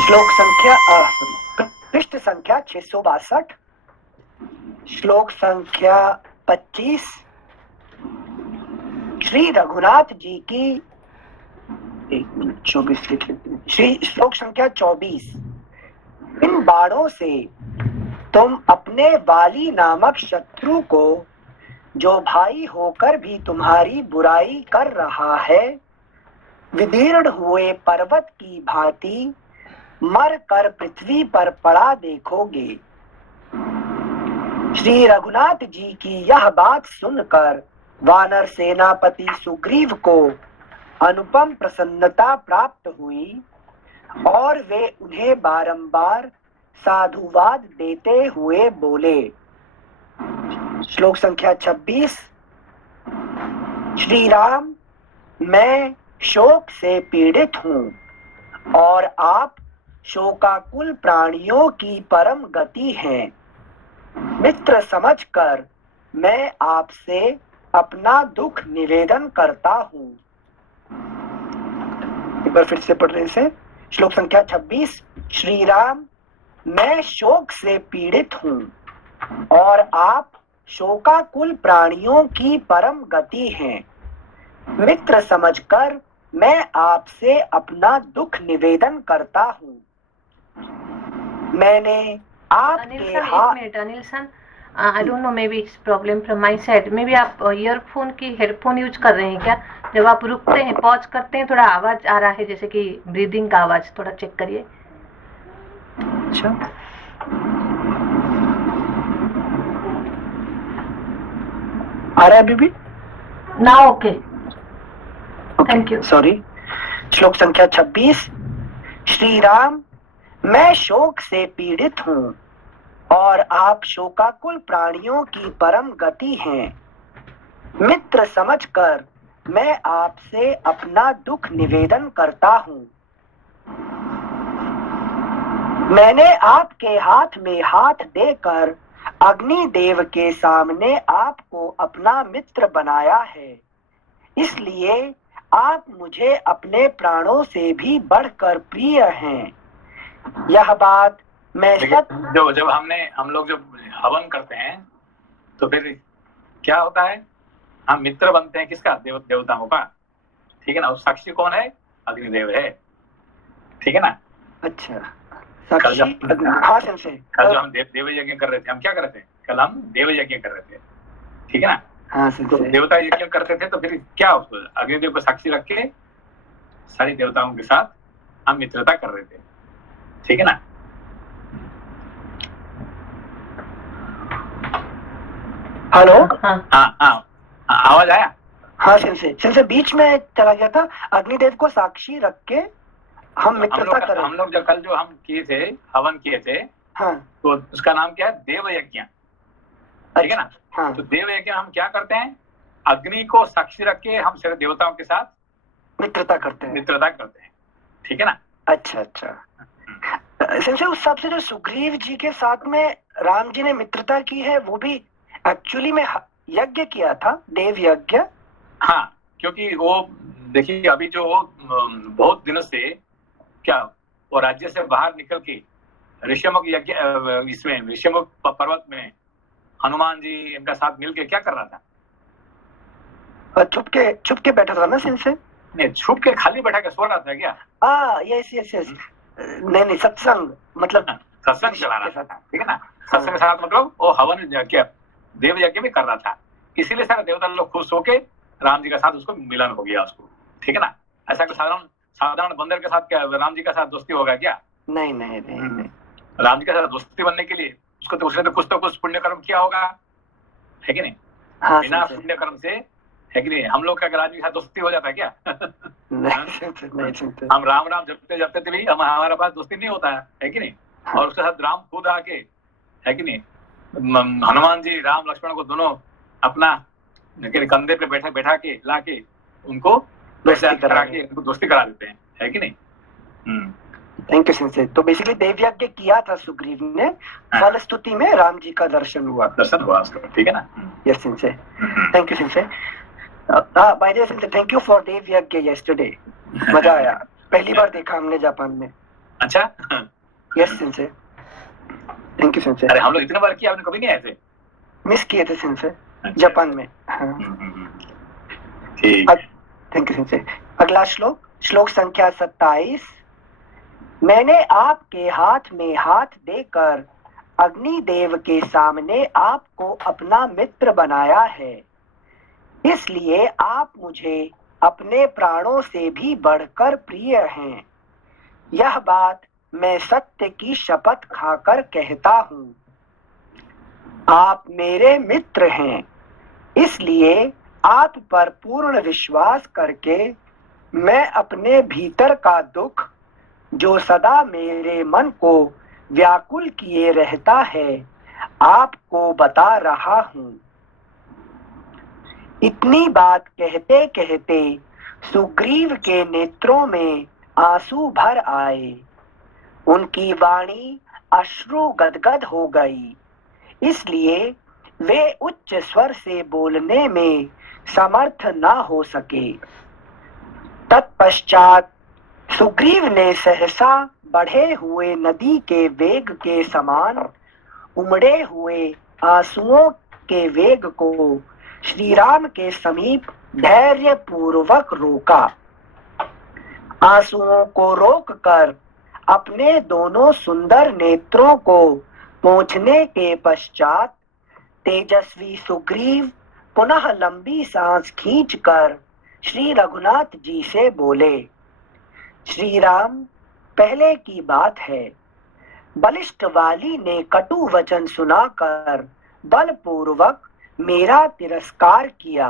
श्लोक संख्या पृष्ठ संख्या 662, श्लोक संख्या 25। श्री रघुनाथ जी की 24 श्री श्लोक संख्या 24। इन बाणों से तुम अपने वाली नामक शत्रु को, जो भाई होकर भी तुम्हारी बुराई कर रहा है, विदीर्ण हुए पर्वत की भांति मर कर पृथ्वी पर पड़ा देखोगे। श्री रघुनाथ जी की यह बात सुनकर वानर सेनापति सुग्रीव को अनुपम प्रसन्नता प्राप्त हुई और वे उन्हें बारंबार साधुवाद देते हुए बोले। श्लोक संख्या 26। श्री राम, मैं शोक से पीड़ित हूँ और आप शोकाकुल प्राणियों की परम गति हैं। मित्र समझकर मैं आपसे अपना दुख निवेदन करता हूँ। एक बार फिर से पढ़ रहे हैं। श्लोक संख्या 26। श्री राम, मैं शोक से पीड़ित हूँ और आप शोकाकुल प्राणियों की परम गति हैं। मित्र समझकर मैं आपसे अपना दुख निवेदन करता हूँ। मैंने आपके Anil sir, I don't know, may be it's problem from my side. May be आप ईयरफोन की हेडफोन यूज कर रहे हैं क्या? जब आप रुकते हैं, पॉज करते हैं, थोड़ा आवाज आ रहा है, जैसे कि ब्रीदिंग का आवाज, थोड़ा चेक करिए। अच्छा, आ रहा है अभी भी? ना, ओके, थैंक यू। सॉरी। श्लोक संख्या 26। श्री राम, मैं शोक से पीड़ित हूँ और आप शोकाकुल प्राणियों की परम गति हैं। मित्र समझकर मैं आपसे अपना दुख निवेदन करता हूँ। मैंने आपके हाथ में हाथ देकर अग्निदेव के सामने आपको अपना मित्र बनाया है, इसलिए आप मुझे अपने प्राणों से भी बढ़कर प्रिय हैं। यह बात मैं जब हम लोग जब हवन करते हैं तो फिर क्या होता है? हम मित्र बनते हैं किसका? देवताओं का, ठीक है ना। उस साक्षी कौन है? अग्निदेव है, ठीक है ना। अच्छा, कल जो हम देव यज्ञ कर रहे थे, हम क्या कर रहे थे? कल हम देव यज्ञ कर रहे थे, ठीक है ना। हाँ, तो देवता यज्ञ करते थे, तो फिर क्या अग्निदेव को साक्षी रख के सारी देवताओं के साथ हम मित्रता कर रहे थे, ठीक है ना। हेलो, हाँ, आवाज आया? हाँ सिंसे बीच में चला गया था। अग्निदेव को साक्षी रख के हम मित्रता कर रहे। हम लोग जो कल जो हम किए थे, हवन किए थे, हाँ, तो उसका नाम क्या है? देव यज्ञ, ठीक है ना। हाँ, तो देव यज्ञ हम क्या करते हैं? अग्नि को साक्षी रख के हम सारे देवताओं के साथ मित्रता करते हैं, ठीक है ना। अच्छा। सिंसे उस हिसाब से जो सुग्रीव जी के साथ में राम जी ने मित्रता की है, वो भी एक्चुअली में यज्ञ किया था, देव यज्ञ। हाँ, क्योंकि वो देखिए, अभी जो बहुत दिनों से क्या वो राज्य से बाहर निकल के ऋषिमुख यज्ञ, इसमें ऋषिमुख पर्वत में हनुमान जी इनका साथ मिलके क्या कर रहा था? छुप के बैठा था ना सिंसे? नहीं, छुप के खाली बैठा के सो रहा था क्या? यस। नहीं, सत्संग मतलब सत्संग चला रहा था, ठीक है ना। सत्संग के साथ मतलब वो हवन यज्ञ, देव यज्ञ भी कर रहा था, इसीलिए सारे देवता लोग खुश होके राम जी के साथ उसको मिलन हो गया उसको, ठीक है ना। ऐसा कोई साधारण बंदर के साथ क्या राम जी के साथ दोस्ती होगा क्या? नहीं। राम जी के साथ दोस्ती बनने के लिए उसको तो उसने तो कुछ पुण्य कर्म किया होगा, है कि नहीं? बिना पुण्य कर्म से, है कि नहीं? हम लोग का राम जी के साथ दोस्ती हो जाता है क्या? नहीं। हम राम जपते थे भी हमारे पास दोस्ती नहीं होता है कि नहीं। और उसके साथ राम खुद आके, है कि नहीं, हनुमान जी राम लक्ष्मण को दोनों अपना कंधे पे बैठा के ला के उनको दोस्ती करा देते हैं, है कि नहीं। थैंक यू सिंसे। तो बेसिकली देव यज्ञ किया था सुग्रीव ने, फलस्तुति में राम जी का दर्शन हुआ उसका, ठीक है ना। यस सिंसे, थैंक यू सिंसे। बाय द वे सिंसे, थैंक यू फॉर देव यज्ञ यस्टरडे, मजा आया। पहली बार देखा हमने जापान में। अच्छा। यस सेंसे, थैंक यू सेंसे। अरे हम लोग इतने बार किया, आपने कभी नहीं आए थे? मिस किए थे सेंसे अच्छा। जापान में। हाँ ठीक। थैंक यू सेंसे। अगला श्लोक, श्लोक संख्या 27। मैंने आपके हाथ में हाथ देकर अग्निदेव के सामने आपको अपना मित्र बनाया है, इसलिए आप मुझे अपने प्राणों से भी बढ़कर प्रिय हैं। यह बात मैं सत्य की शपथ खाकर कहता हूँ। आप मेरे मित्र हैं, इसलिए आप पर पूर्ण विश्वास करके मैं अपने भीतर का दुख, जो सदा मेरे मन को व्याकुल किए रहता है, आपको बता रहा हूँ। इतनी बात कहते कहते सुग्रीव के नेत्रों में आंसू भर आए। उनकी वाणी अश्रु गदगद हो गई, इसलिए वे उच्च स्वर से बोलने में समर्थ न हो सके। तत्पश्चात सुग्रीव ने सहसा बढ़े हुए नदी के वेग के समान उमड़े हुए आंसुओं के वेग को श्री राम के समीप धैर्य पूर्वक रोका। आंसुओं को रोककर अपने दोनों सुंदर नेत्रों को पोंछने के पश्चात तेजस्वी सुग्रीव पुनः लंबी सांस खींचकर श्री रघुनाथ जी से बोले, श्री राम, पहले की बात है, बलिष्ठ वाली ने कटु वचन सुनाकर बलपूर्वक मेरा तिरस्कार किया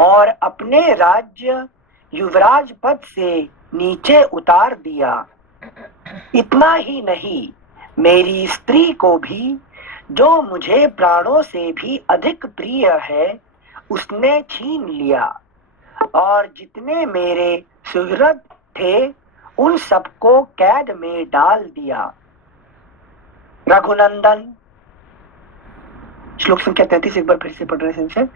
और अपने राज्य युवराज पद से नीचे उतार दिया। इतना ही नहीं, मेरी स्त्री को भी, जो मुझे प्राणों से भी अधिक प्रिय है, उसने छीन लिया और जितने मेरे सुहृद थे उन सबको कैद में डाल दिया। रघुनंदन, श्लोक संख्या 33 एक बार फिर से पढ़ रहे हैं।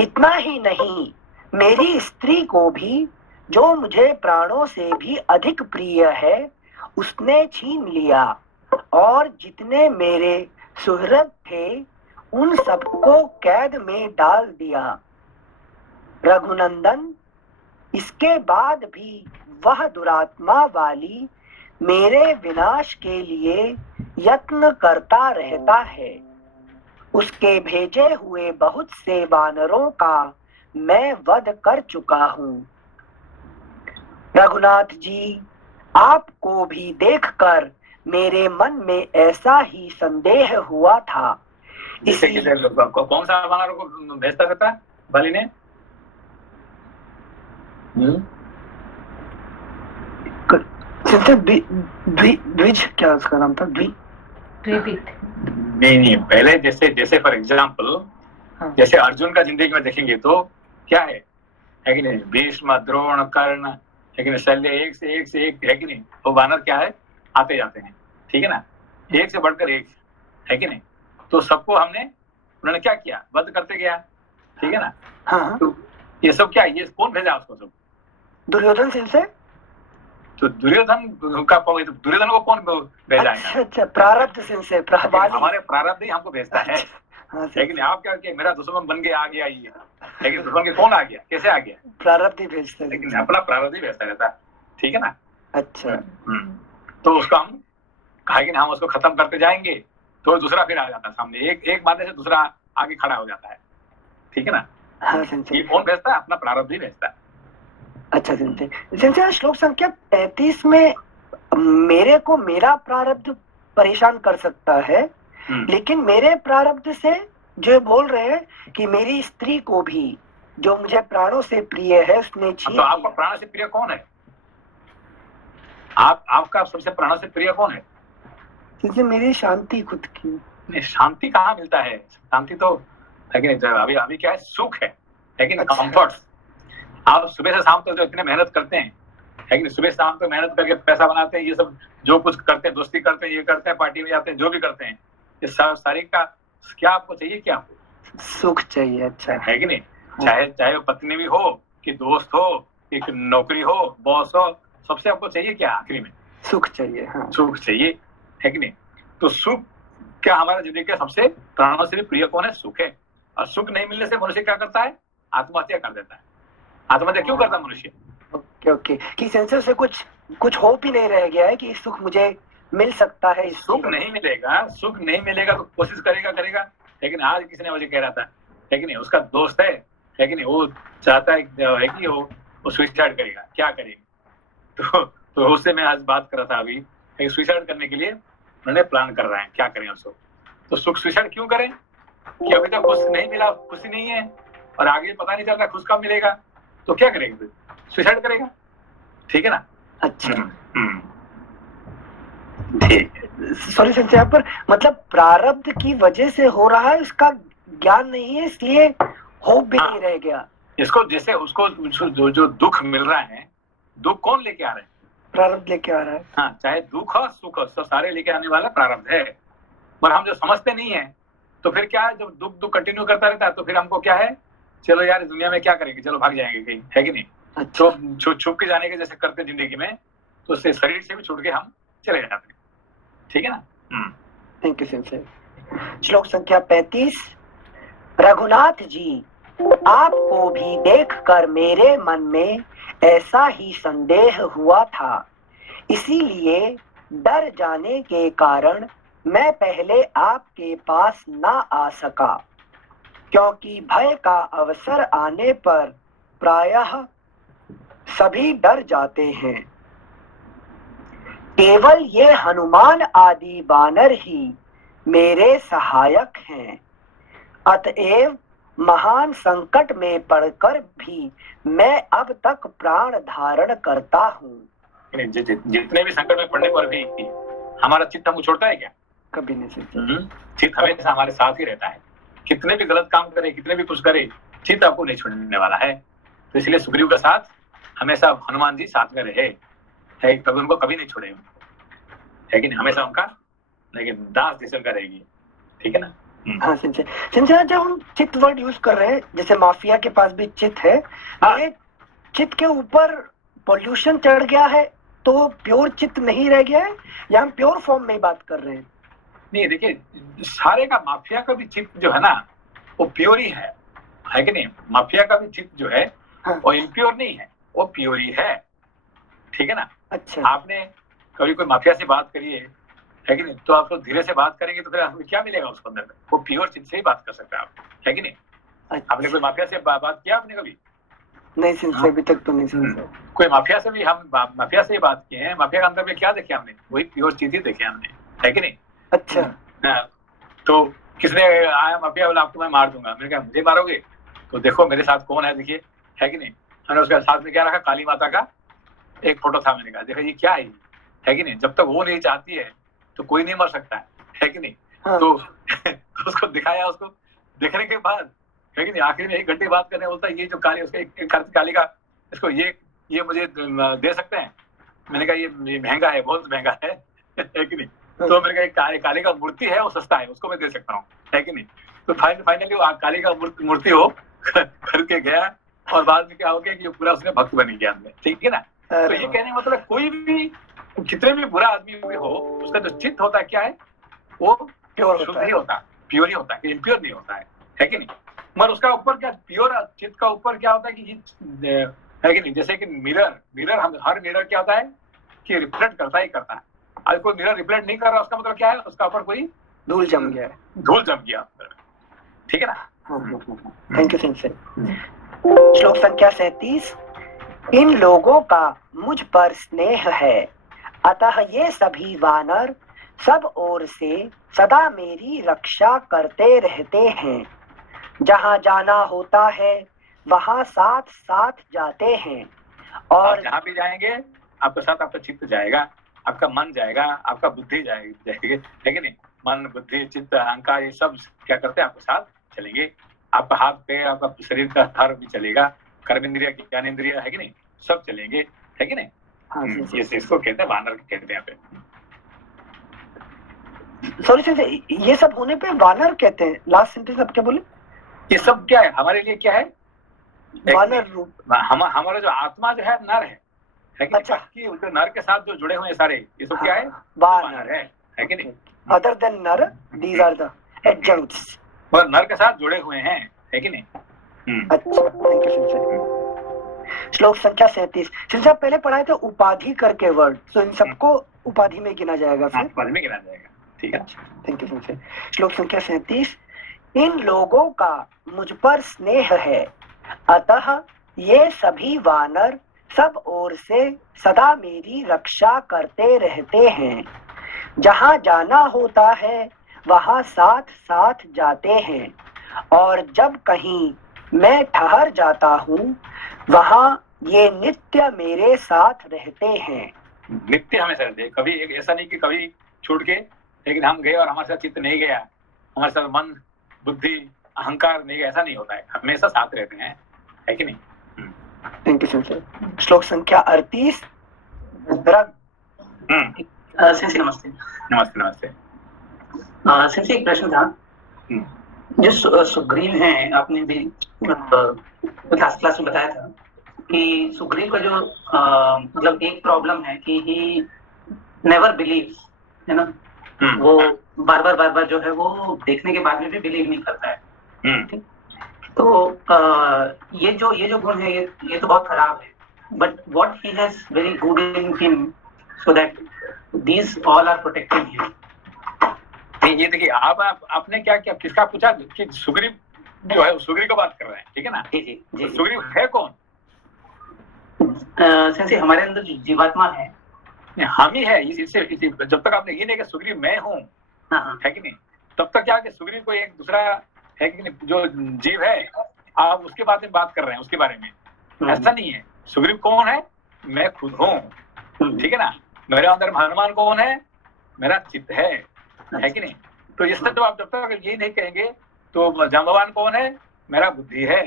इतना ही नहीं, मेरी स्त्री को भी, जो मुझे प्राणों से भी अधिक प्रिय है, उसने छीन लिया और जितने मेरे सुहृद थे उन सबको कैद में डाल दिया। रघुनंदन, इसके बाद भी वह दुरात्मा वाली मेरे विनाश के लिए यत्न करता रहता है। उसके भेजे हुए बहुत से वानरों का मैं वध कर चुका हूँ। रघुनाथ जी, आपको भी देखकर मेरे मन में ऐसा ही संदेह हुआ था। जैसे कि कौन सा वानरों को भेजता रहता है बलि ने? द्विज, क्या उसका नाम था? नहीं, पहले जैसे फॉर एग्जाम्पल, हाँ। जैसे अर्जुन का जिंदगी में देखेंगे तो क्या है कि नहीं, भीष्म, द्रोण, कर्ण, है कि नहीं, शल्य, एक से एक है कि नहीं, वो वानर क्या है, आते जाते हैं, ठीक है ना, एक से बढ़कर एक, है कि नहीं। तो सबको उन्होंने क्या किया, वध करते गया, ठीक है ना। हाँ। तो ये सब क्या, ये कौन भेजा उसको? सब दुर्योधन से। तो दुर्योधन को कौन भेजा? अच्छा, प्रारब्ध से। हमारे प्रारब्ध ही हमको भेजता है। हाँ, लेकिन आप क्या मेरा दुश्मन बन के आ गया ये, लेकिन दुश्मन के कौन आ गया, कैसे आ गया? प्रारब्ध ही भेजता है, लेकिन अपना प्रारब्ध ही भेजता रहता है, ठीक है ना। अच्छा। तो उसको हम कहा कि हम उसको खत्म करते जाएंगे तो दूसरा फिर आ जाता है सामने, एक मारने से दूसरा आगे खड़ा हो जाता है, ठीक है ना। हाँ, ये कौन भेजता है? अपना प्रारब्ध ही भेजता है। अच्छा संजय, श्लोक संख्या 33 में मेरे को मेरा प्रारब्ध परेशान कर सकता है, लेकिन मेरे प्रारब्ध से जो बोल रहे हैं कि मेरी स्त्री को भी, जो मुझे प्राणों से प्रिय है, उसने छीन। तो आपका प्राणों से प्रिय कौन है? आपका सबसे प्राणों से प्रिय कौन है? क्योंकि मेरी शांति खुद की। नहीं, शांति कहाँ मिलता है? शांति तो अभी क्या है, सुख है कि नहीं, कंफर्ट। आप सुबह से शाम तक जो इतने मेहनत करते हैं, है कि नहीं, सुबह शाम तक मेहनत करके पैसा बनाते हैं, ये सब जो कुछ करते हैं, दोस्ती करते हैं, ये करते हैं, पार्टी में जाते हैं, जो भी करते हैं, ये सारी का क्या आपको चाहिए? क्या सुख चाहिए? अच्छा, है कि नहीं। चाहे वो पत्नी भी हो, कि दोस्त हो, कि नौकरी हो, बॉस हो, सबसे आपको चाहिए क्या आखिरी में? सुख चाहिए। हाँ, सुख चाहिए, है कि नहीं? तो सुख क्या हमारा जिंदगी का सबसे प्राणों से भी प्रिय कौन है? सुख है। और सुख नहीं मिलने से मनुष्य क्या करता है? आत्महत्या कर देता है। आत्महत्या क्यों करता है मनुष्य? ओके ओके, कि सेंसर से कुछ होप ही नहीं रह गया है कि सुख मुझे मिल सकता है। इस सुख नहीं मिलेगा, सुख नहीं मिलेगा तो कोशिश करेगा। लेकिन आज किसी ने मुझे कह रहा था, है कि नहीं, उसका दोस्त है कि नहीं, वो चाहता है कि वो सुसाइड करेगा, क्या करेगा? तो उससे मैं आज बात कर रहा था अभी, सुसाइड करने के लिए उन्होंने प्लान कर रहे हैं, क्या करें उसको? तो सुसाइड क्यों करें? कि अभी तक कुछ नहीं मिला, खुशी नहीं है, और आगे पता नहीं चलता खुश कब मिलेगा, तो क्या करेंगे फिर? सुसाइड करेगा, ठीक है ना? अच्छा, ठीक। सॉरी सेंसर, यहाँ पर मतलब प्रारब्ध की वजह से हो रहा है, उसका ज्ञान नहीं है, इसलिए होप भी नहीं रह गया। इसको जैसे उसको जो दुख मिल रहा है, दुख कौन लेके आ रहे हैं? प्रारब्ध लेके आ रहा है। हाँ, चाहे दुख हो सुख हो, सब सारे लेके आने वाला प्रारब्ध है। पर हम जो समझते नहीं है, तो फिर क्या है, जब दुख कंटिन्यू करता रहता है तो फिर हमको क्या है, चलो यार इस दुनिया में क्या करेंगे, चलो भाग जाएंगे कहीं, है कि नहीं? अच्छा। तो छुप के जाने के जैसे करते जिंदगी में, तो उससे शरीर से भी छूट के हम चले जाते हैं, ठीक है ना? Thank you sensor. श्लोक संख्या 35। रघुनाथ जी, आपको भी देखकर मेरे मन में ऐसा ही संदेह हुआ था, इसीलिए डर जाने के कारण मैं पहले आपके पास ना आ सका, क्योंकि भय का अवसर आने पर प्रायः सभी डर जाते हैं। केवल ये हनुमान आदि वानर ही मेरे सहायक हैं, अतएव महान संकट में पड़कर भी मैं अब तक प्राण धारण करता हूँ। जितने भी संकट में पड़ने पर भी हमारा चित्त हमको छोड़ता है क्या? कभी नहीं। चित्त हमेशा हमारे साथ ही रहता है, कितने भी गलत काम करे, कितने भी कुछ करे, चित्त आपको नहीं छोड़ने वाला है। तो इसलिए सुग्रीव का साथ हमेशा हनुमान जी साथ में रहे, है, कभी उनको कभी नहीं छोड़े, है कि नहीं? हमेशा उनका लेकिन दास जैसे उनका रहेगी, ठीक है ना? हाँ संजय, जब हम चित्त वर्ड यूज कर रहे हैं, जैसे माफिया के पास भी चित्त है, ये चित्त के ऊपर पॉल्यूशन चढ़ गया है तो प्योर चित्त नहीं रह गया है, या हम प्योर फॉर्म में बात कर रहे हैं? नहीं, देखिए, सारे का माफिया का भी चित्त जो है ना, वो प्योर ही है कि नहीं? माफिया का भी चित्त जो है, हाँ। वो इम्प्योर नहीं है, वो प्योर ही है, ठीक है ना? अच्छा। आपने कभी कोई माफिया से बात करिए, है कि नहीं, तो आप तो धीरे से बात करेंगे तो फिर आपको क्या मिलेगा उसके अंदर में? वो प्योर चित्त से ही बात कर सकते हैं आप, है कि नहीं? अच्छा। आपने कोई माफिया से बात किया आपने कभी? नहीं सिंसे, अभी तक तो नहीं समझा। कोई माफिया से भी हम माफिया से ही बात किए हैं, माफिया के अंदर में क्या देखे हमने? वही प्योर चित्त ही देखे हमने, है कि नहीं? अच्छा। तो किसने आया माफिया बोला आपको मैं मार दूंगा, मैंने कहा मुझे मारोगे? तो देखो मेरे साथ कौन है, देखिए, है कि नहीं? मैंने उसके साथ में क्या रखा, काली माता का एक फोटो था, मैंने कहा देखो ये क्या है कि नहीं? जब तक वो नहीं चाहती है तो कोई नहीं मर सकता है कि नहीं? हाँ। तो उसको दिखाया, उसको देखने के बाद, है कि नहीं, आखिर में 1 घंटे बात करने बोलता है ये जो काली, उसका काली का, इसको ये मुझे दे सकते हैं? मैंने कहा ये महंगा है, बहुत महंगा है कि नहीं? तो मेरे का काली का मूर्ति है, वो सस्ता है, उसको मैं दे सकता हूँ, है कि नहीं? तो फाइनली वो काली का मूर्ति हो खरीद के गया, और बाद में क्या हो गया कि पूरा उसने भक्त बन गया अंदर, ठीक है ना? तो ये कहने का मतलब कोई भी, कितने भी बुरा आदमी भी हो, उसका जो चित्त होता है क्या है, वो प्योर शुद्ध ही होता है, प्योर ही होता है, इम्प्योर नहीं होता है कि नहीं? मगर उसका ऊपर क्या, प्योर चित्त का ऊपर क्या होता है कि है कि नहीं? जैसे कि मिरर हम हर मिरर क्या होता है कि रिफ्लेक्ट करता ही करता है। आज कोई मिरर रिफ्लेक्ट नहीं कर रहा, उसका मतलब क्या है, उसका ऊपर कोई धूल जम गया है, धूल जम गया, ठीक है ना? Thank you sensor. श्लोक संख्या 37। इन लोगों का मुझ पर स्नेह है, अतः ये सभी वानर सब ओर से सदा मेरी रक्षा करते रहते हैं। जहाँ जाना होता है वहाँ साथ साथ जाते हैं, और जहाँ भी जाएंगे आपके साथ आपका चित्त जाएगा, आपका मन जाएगा, आपका बुद्धि जाएगी, है कि नहीं? मन, बुद्धि, चित्त, अहंकार, ये सब क्या करते हैं, आपके साथ चलेंगे। आपका हाथ पैर, आपका शरीर का हर भी चलेगा, कर्मेंद्रिय, ज्ञानेंद्रिय, है कि नहीं, सब चलेंगे, है कि नहीं? हाँ, इसको कहते हैं वानर, कहते हैं यहाँ पे। सॉरी सर, ये सब होने पे वानर कहते हैं। लास्ट सेंटेंस आप क्या बोले? ये सब क्या है हमारे लिए, क्या है? वानर रूप। हमारा जो आत्मा जो है नर है, है कि अच्छा। कि जो नर के साथ जो जुड़े हुए हैं सारे, ये सब क्या है? वानर है कि नहीं? अदर देन नर, दीज आर द एडजंक्ट्स। और नर के साथ जुड़े हुए हैं, है कि नहीं? अच्छा, थैंक यू संजय। श्लोक संख्या 37। संजय पहले पढ़ाए थे उपाधि करके वर्ड, तो इन सबको उपाधि में गिना जाएगा फिर? बाद में गिना जाएगा, ठीक है। Thank you Sanjay. श्लोक संख्या 37। इन लोगों का मुझ पर स्नेह है, अतः ये सभी वानर सब ओर से सदा मेरी रक्षा करते रहते हैं। जहाँ जाना होता है वहाँ साथ साथ जाते हैं, और जब कहीं मैं ठहर जाता हूँ वहाँ ये नित्य मेरे साथ रहते हैं। नित्य हमेशा रहते हैं, कभी एक ऐसा नहीं कि कभी छूट के, लेकिन हम गए और हमारे साथ चित्त नहीं गया, हमारे साथ मन, बुद्धि, अहंकार नहीं गया, ऐसा नहीं होता है, हमेशा साथ रहते हैं, है कि नहीं? Thank you Sanjay. श्लोक संख्या 38। सेंसी नमस्ते। नमस्ते नमस्ते। सेंसी एक प्रश्न था, जो सुग्रीव हैं, आपने भी क्लास में बताया था कि सुग्रीव का जो मतलब एक प्रॉब्लम है कि ही नेवर बिलीव्स, है ना? वो बार बार जो है वो देखने के बाद में भी बिलीव नहीं करता है। तो ये जो गुण है ये तो बहुत खराब है, but what he has very good in him so that these all are protecting him. ये देखिए, आपने क्या किया, किसका पूछा कि सुग्रीव जो है, सुग्रीव की बात कर रहे हैं, ठीक है ना? जी जी जी। तो सुग्रीव है कौन? सेंसी हमारे अंदर जो जीवात्मा है, हम ही है। जब तक आपने ये नहीं कि सुग्रीव मैं हूँ, है कि नहीं, तब तक क्या कि सुग्रीव को एक दूसरा है कि नहीं, जो जीव है, आप उसके बारे में बात कर रहे हैं, उसके बारे में। ऐसा नहीं है। सुग्रीव कौन है? मैं खुद हूँ, ठीक है ना? मेरे अंदर हनुमान कौन है? मेरा चित्त है कि नहीं? तो इससे तो आप जब तक ये नहीं कहेंगे तो जाम्बवान कौन है? मेरा बुद्धि है।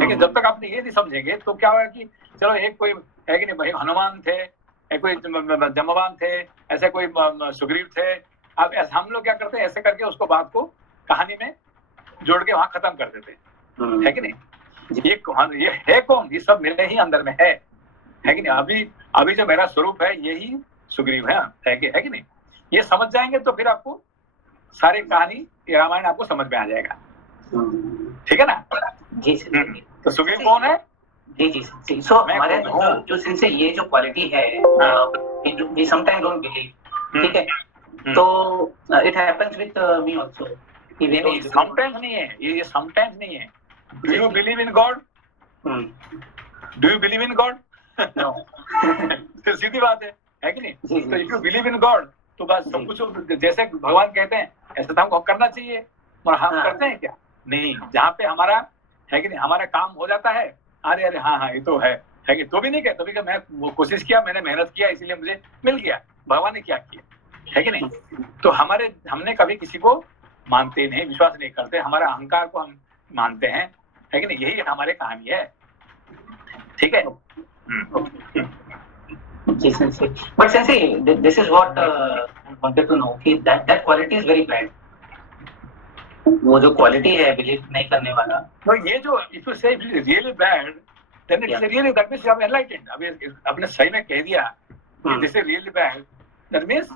लेकिन जब तक आपने ये नहीं समझेंगे तो क्या होगा कि चलो एक कोई है कि नहीं, भाई हनुमान थे, एक कोई जाम्बवान थे, ऐसे कोई सुग्रीव थे। अब हम लोग क्या करते हैं, ऐसे करके उसको बात को कहानी में जोड़ के वहां खत्म कर देते हैं, है कि नहीं? ये है कौन? ये सब मेरे ही अंदर में है कि नहीं? अभी जो मेरा स्वरूप है यही सुग्रीव है कि नहीं? ये समझ जाएंगे तो फिर आपको सारी कहानी, रामायण आपको समझ में आ जाएगा, ठीक है ना? जी सर। तो सुग्रीव कौन है? जी जी। सो हमारे जो सिंसे ये जो क्वालिटी है, वी समटाइम्स डोंट बिलीव, ठीक है? तो it happens with me also. नहीं, समटाइम्स नहीं है, ये समटाइम्स नहीं है। Do you believe in God? Do you believe in God? No. सीधी बात है कि नहीं? तो if you believe in God तो बस सब कुछ जैसे भगवान कहते हैं ऐसा तो हमको करना चाहिए, और हम करते हैं क्या? नहीं। जहाँ पे हमारा है कि नहीं, हमारा काम हो जाता है, अरे हाँ ये तो है कि तो भी नहीं कहते, तो भी मैं वो कोशिश किया, मैंने मेहनत किया, इसीलिए मुझे मिल गया। भगवान ने क्या किया, है कि नहीं? तो हमने कभी किसी को मानते नहीं, विश्वास नहीं करते, हमारा अहंकार को हम मानते हैं, है कि नहीं? यही हमारे कहानी है, ठीक है? Yes, sensei. But sensei, this is what I wanted to know. That quality is very bad. वो जो क्वालिटी है बिलीव नहीं करने वाला, तो ये जो if you say it is really bad, then it is really, that means you are enlightened. अभी आपने सही में कह दिया कि this is really bad, that means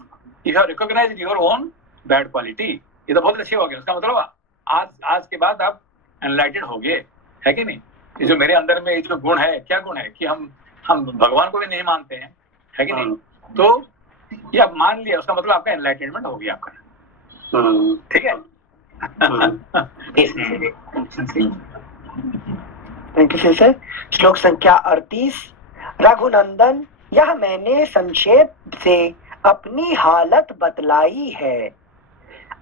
you have recognized your own bad quality. ये तो बहुत अच्छी हो गया। उसका मतलब आज के बाद आप एनलाइटेड हो गए, है कि नहीं? ये जो मेरे अंदर में ये जो गुण है, क्या गुण है कि हम भगवान को भी नहीं मानते हैं, है कि नहीं? तो ये आप मान लिया, उसका मतलब आपका एनलाइटमेंट हो गया आपका, ठीक है? Thank you sir. श्लोक संख्या 38। रघुनंदन, यह मैंने संक्षेप से अपनी हालत बतलाई है,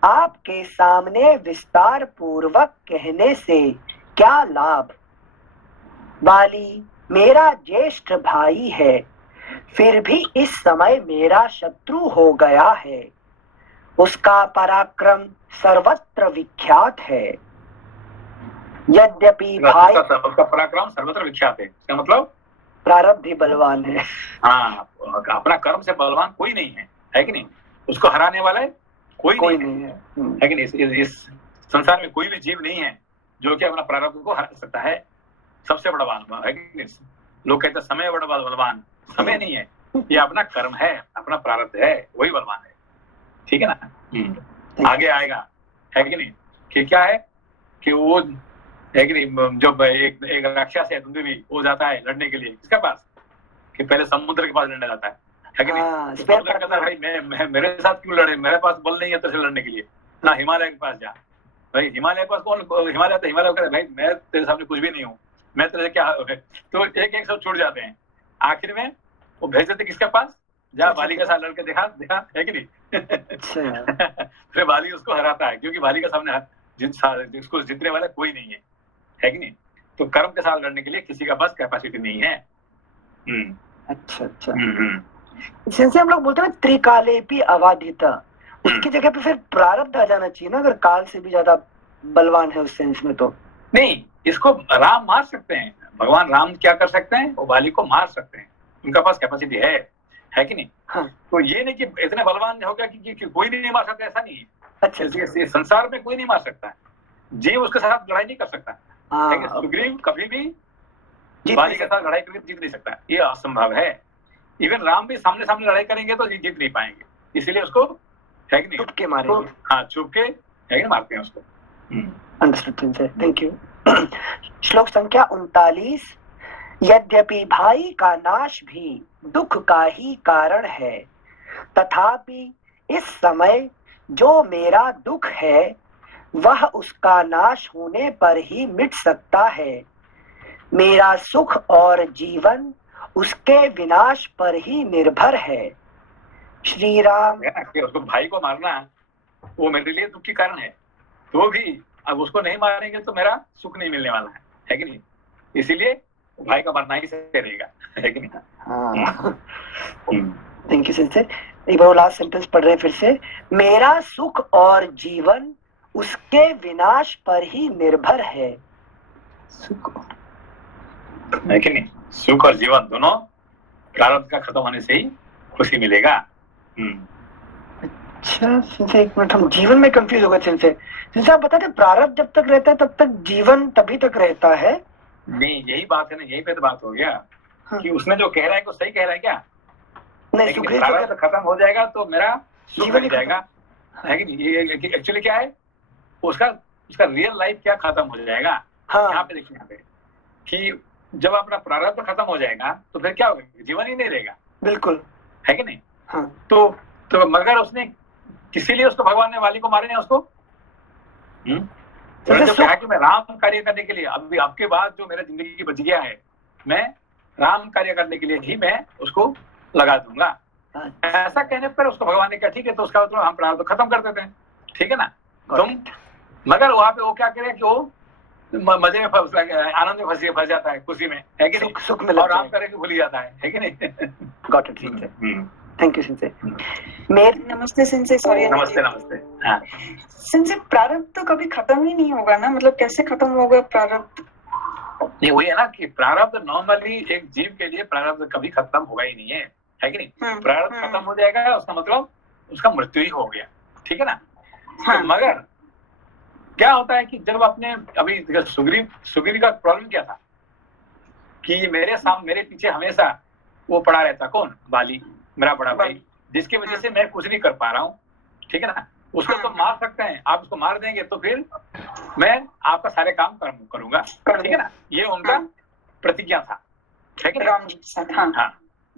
आपके सामने विस्तार पूर्वक कहने से क्या लाभ? बाली मेरा ज्येष्ठ भाई है, फिर भी इस समय मेरा शत्रु हो गया है। उसका पराक्रम सर्वत्र विख्यात है, यद्यपि भाई उसका पराक्रम सर्वत्र विख्यात है, इसका मतलब प्रारब्ध बलवान है। हाँ, अपना कर्म से बलवान कोई नहीं है कि नहीं? उसको हराने वाला कोई नहीं है कि नहीं? इस संसार में कोई भी जीव नहीं है जो कि अपना प्रारब्ध को हरा सकता है। सबसे बड़ा बात है कि नहीं? लोग कहते हैं समय बड़ा बलवान, समय नहीं है, ये अपना कर्म है, अपना प्रारब्ध है, वही बलवान है। ठीक है ना। आगे आएगा, है कि नहीं, कि क्या है कि वो है कि नहीं, जब एक राक्षस है धुंधवी, वो जाता है लड़ने के लिए किसके पास, कि पहले समुद्र के पास लड़ने जाता है कि नहीं। समुद्र कहता है भाई मैं मेरे साथ क्यों लड़े, मेरे पास बल नहीं है तेरे से लड़ने के लिए, ना हिमालय के पास जा। भाई हिमालय के पास कौन, हिमालय तो हिमालय कहता है भाई मैं तेरे सामने कुछ भी नहीं हूँ, मैं तेरे से क्या। तो एक एक सब छूट जाते हैं, आखिर में वो भेज देते किसके पास, जा बाली के साथ लड़के दिखा दिखा, है कि नहीं। फिर बाली उसको हराता है, क्योंकि बाली के सामने जिसको जीतने वाला कोई नहीं है कि नहीं। तो कर्म के साथ लड़ने के लिए किसी का पास कैपेसिटी नहीं है। अच्छा अच्छा। जैसे हम लोग बोलते हैं त्रिकालेपी अबाधिता, उसकी जगह पे फिर प्रारब्ध आ जाना चाहिए ना, अगर काल से भी ज्यादा बलवान है उस सेंस में। तो नहीं, इसको राम मार सकते हैं, भगवान राम क्या कर सकते हैं, वो बाली को मार सकते हैं, उनका पास कैपेसिटी है कि नहीं। हाँ। तो ये नहीं कि इतने बलवान हो गया कि कोई नहीं मार सकता, ऐसा नहीं है। अच्छा, इस संसार में कोई नहीं मार सकता, जीव उसके साथ लड़ाई नहीं कर सकता। सुग्रीव कभी भी बाली के साथ लड़ाई करके जीत नहीं सकता, ये असंभव है। इवन राम भी सामने सामने लड़ाई करेंगे तो जीत नहीं पाएंगे, इसलिए उसको है कि नहीं छुप के मारेंगे। तो, हाँ छुप के है कि मारते हैं उसको। Understood, thank you. श्लोक संख्या 39। यद्यपि भाई का नाश भी दुख का ही कारण है, तथापि इस समय जो मेरा दुख है वह उसका नाश होने पर ही मिट सकता है। मेरा सुख और जीवन उसके विनाश पर ही निर्भर है। श्री राम। उसको भाई को मारना वो मेरे लिए दुख के कारण है, तो भी अब उसको नहीं मारेंगे तो मेरा सुख नहीं मिलने वाला है कि नहीं। इसीलिए भाई का मरना ही सही रहेगा, है कि नहीं। हाँ, थैंक यू सिंसे। एक बार लास्ट सेंटेंस पढ़ रहे हैं फिर से। मेरा सुख और जीवन उसके विनाश पर ही निर्भर है। सुख है कि नहीं, सुख और जीवन दोनों प्रारब्ध का खत्म होने से ही खुशी मिलेगा। अच्छा सिंसे, एक मिनट, हम जीवन में कंफ्यूज हो गए सिंसे आप बताते प्रारब्ध जब तक रहता है तब तक जीवन तभी तक रहता है। नहीं, यही बात है ना, यही पे तो बात हो गया। हाँ। कि उसने जो कह रहा है वो सही कह रहा है क्या, नहीं प्रारब्ध खत्म हो जाएगा तो मेरा सुख मिल जाएगा, है कि नहीं। ये एक्चुअली क्या है, उसका रियल लाइफ क्या खत्म हो जाएगा। हाँ। यहाँ पे देखिए, यहाँ पे कि जब अपना प्रारब्ध खत्म हो जाएगा तो फिर क्या होगा, जीवन ही नहीं रहेगा। बिल्कुल, है कि नहीं। हाँ। तो मगर उसने किसी लिए उसको भगवान ने वाली को मारे नहीं उसको। उन्होंने जो कहा कि मैं राम कार्य करने के लिए, अभी आपके बाद जो मेरा जिंदगी बच गया है मैं राम कार्य करने के लिए ही मैं उसको लगा दूंगा। ऐसा कहने पर उसको भगवान ने कहा ठीक है, तो उसका मतलब हम प्रारब्ध खत्म कर देते हैं, ठीक है ना तुम। मगर वहां पे वो क्या करे कि वो मजे में आनंद में फंस जाता है, खुशी में, है कि नहीं, सुख में, और राम करे कि भूल जाता है कि नहीं। Got it. थैंक यू सिंसे। नमस्ते सिंसे, सॉरी। नमस्ते। हाँ सिंसे, प्रारब्ध तो कभी खत्म ही नहीं होगा ना, मतलब कैसे खत्म होगा प्रारब्ध। ये वही है ना कि प्रारब्ध नॉर्मली एक जीव के लिए प्रारब्ध कभी खत्म होगा ही नहीं है कि नहीं। प्रारब्ध खत्म हो जाएगा उसका मतलब उसका मृत्यु ही हो गया, ठीक है ना। तो मगर क्या होता है कि जब अपने अभी सुग्रीव का प्रॉब्लम क्या था कि मेरे पीछे हमेशा वो पड़ा रहता, कौन, बाली, मेरा बड़ा भाई, जिसकी वजह से मैं कुछ नहीं कर पा रहा हूँ, ठीक है ना। उसको तो मार सकते हैं, आप उसको मार देंगे तो फिर मैं आपका सारे काम करूंगा, ठीक है ना। ये उनका प्रतिज्ञा था, ठीक है ना। हाँ,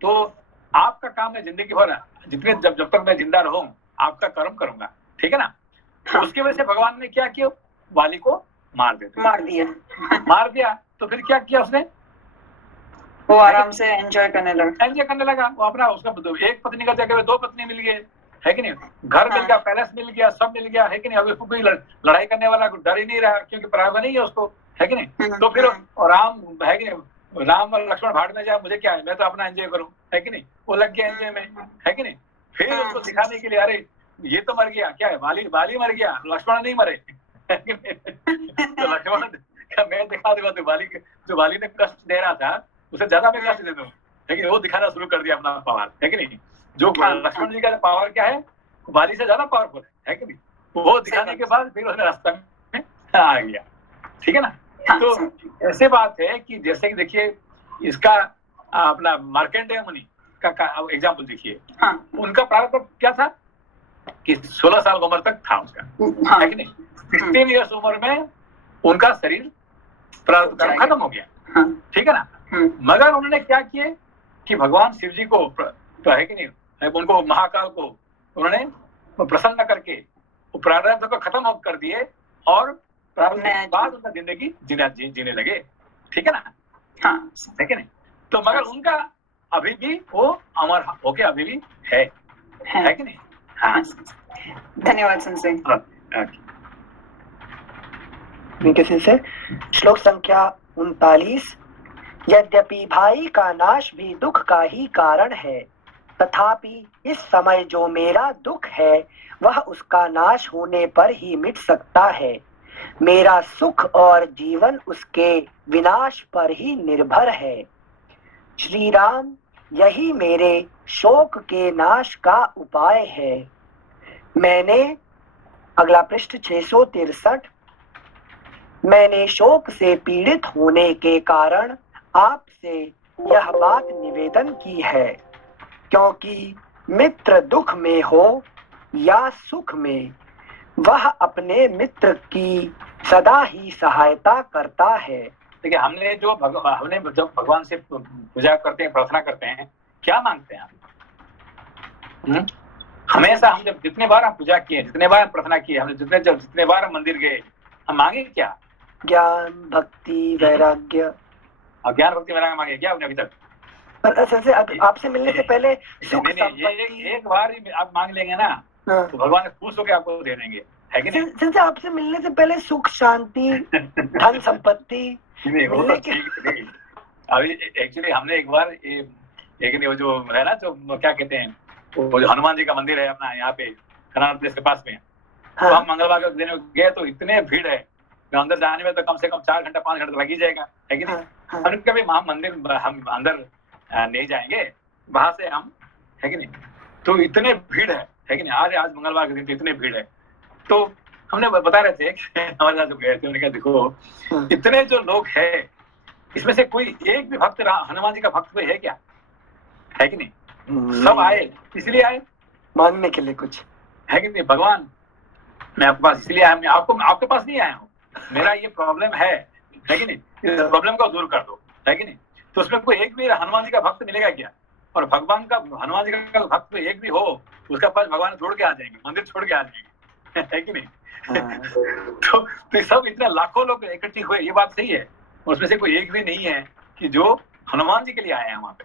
तो आपका काम है जिंदगी भर, जितने जब तक मैं जिंदा रहूं आपका कर्म करूंगा, ठीक है ना। तो उसकी वजह से भगवान ने क्या किया, वाली को मार दिया। तो फिर क्या किया उसने, वो आराम से एंजॉय करने लगा। वो अपना उसका एक पत्नी का जगह 2 पत्नी मिल गए, है कि नहीं। घर मिल गया, पैलेस मिल गया, सब मिल गया, है कि नहीं। अब उसको कोई लड़ाई करने वाला डर ही नहीं रहा, क्योंकि प्रारब्ध नहीं है उसको, है कि नहीं। तो फिर राम, है कि नहीं, राम और लक्ष्मण भाड़ में जाए, मुझे क्या है, मैं तो अपना एंजॉय करूं, है कि नहीं। वो लग गया एंजॉय में, है कि नहीं। फिर उसको दिखाने के लिए, अरे ये तो मर गया, क्या है, बाली मर गया, लक्ष्मण नहीं मरे, है कि नहीं। तो लक्ष्मण मैं दिखा दूंगा, जो बाली ने कष्ट दे रहा था उसे ज्यादा मैं कष्ट दे दूं, लेकिन वो दिखाना शुरू कर दिया अपना पावर, है कि नहीं। जो लक्ष्मण जी का पावर क्या है, बाली से ज्यादा पावरफुल है कि नहीं। वो दिखाने के बाद फिर उसने रास्ता में आ गया, ठीक है ना। तो ऐसे बात है कि जैसे कि देखिए इसका अपना मार्कंडेय मुनि का एग्जाम्पल देखिए। हाँ उनका प्रारब्ध क्या था कि 16 साल उम्र तक था उसका, हाँ है कि नहीं? 16 ईयर्स उम्र में उनका शरीर प्रारब्ध कर्म खत्म हो गया, हाँ ठीक है ना? मगर उन्होंने क्या किए कि भगवान शिव जी को तो है कि नहीं, उनको महाकाल को उन्होंने प्रसन्न करके वो प्रारब्ध को खत्म कर दिए और प्रारब्ध के बाद उनका जिंदगी जीने लगे, ठीक है ना? हाँ है कि नहीं? तो मगर उनका अभी भी वो अमर होके अभी भी है कि नहीं? हाँ, धन्यवाद संजय। से श्लोक संख्या 39। यद्यपि भाई का नाश भी दुख का ही कारण है, तथापि इस समय जो मेरा दुख है वह उसका नाश होने पर ही मिट सकता है। मेरा सुख और जीवन उसके विनाश पर ही निर्भर है। श्री राम, यही मेरे शोक के नाश का उपाय है। मैंने, अगला पृष्ठ 663, मैंने शोक से पीड़ित होने के कारण आपसे यह बात निवेदन की है, क्योंकि मित्र दुख में हो या सुख में, वह अपने मित्र की सदा ही सहायता करता है। देखिए, हमने जब भगवान से पूजा करते हैं, प्रार्थना करते हैं, क्या मांगते हैं हम? हमेशा हम जब जितने बार हम पूजा किए, जितने बार प्रार्थना किए, हमने जितने बार हम मंदिर गए, हम मांगे क्या? ज्ञान, भक्ति, वैराग्य। और ज्ञान, भक्ति, वैराग्य मांगे क्या आपने अभी तक? आपसे मिलने से पहले सुख, ये एक बार ही आप मांग लेंगे ना, तो भगवान खुश होकर आपको दे देंगे, है कि नहीं? संजय, आपसे मिलने से पहले सुख, शांति, धन संपत्ति अभी एक्चुअली हमने एक बार वो जो है ना, जो क्या कहते हैं, वो जो हनुमान जी का मंदिर है अपना यहाँ पे कनार प्लेस के पास में, तो हम मंगलवार के दिन गए तो इतने भीड़ है, अंदर जाने में तो कम से कम 4 घंटा 5 घंटा लग ही जाएगा, है कि नहीं? हम कभी मंदिर हम अंदर नहीं जाएंगे, वहां से हम, है कि नहीं? तो इतने भीड़ है कि नहीं? आज मंगलवार के दिन तो इतने भीड़ है। तो हमने बता रहे थे हमारे साथ जो गए थे, उन्होंने कहा देखो इतने जो लोग हैं, इसमें से कोई एक भी भक्त हनुमान जी का भक्त कोई है क्या? है कि नहीं? सब आए, इसलिए आए मांगने के लिए कुछ, है कि नहीं? भगवान, मैं आपके पास इसलिए आया, मैं आपके पास नहीं आया हूँ, मेरा ये प्रॉब्लम है कि नहीं? इस प्रॉब्लम को दूर कर दो, है कि नहीं? तो उसमें कोई एक भी हनुमान जी का भक्त मिलेगा क्या? और भगवान का, हनुमान जी का भक्त तो एक भी हो, उसका पास भगवान छोड़ के आ जाएंगे, मंदिर छोड़ के आ जाएंगे, है कि नहीं? तो सब इतने लाखों लोग इकट्ठे हुए, ये बात सही है, उसमें से कोई एक भी नहीं है कि जो हनुमान जी के लिए आए हैं वहां पे,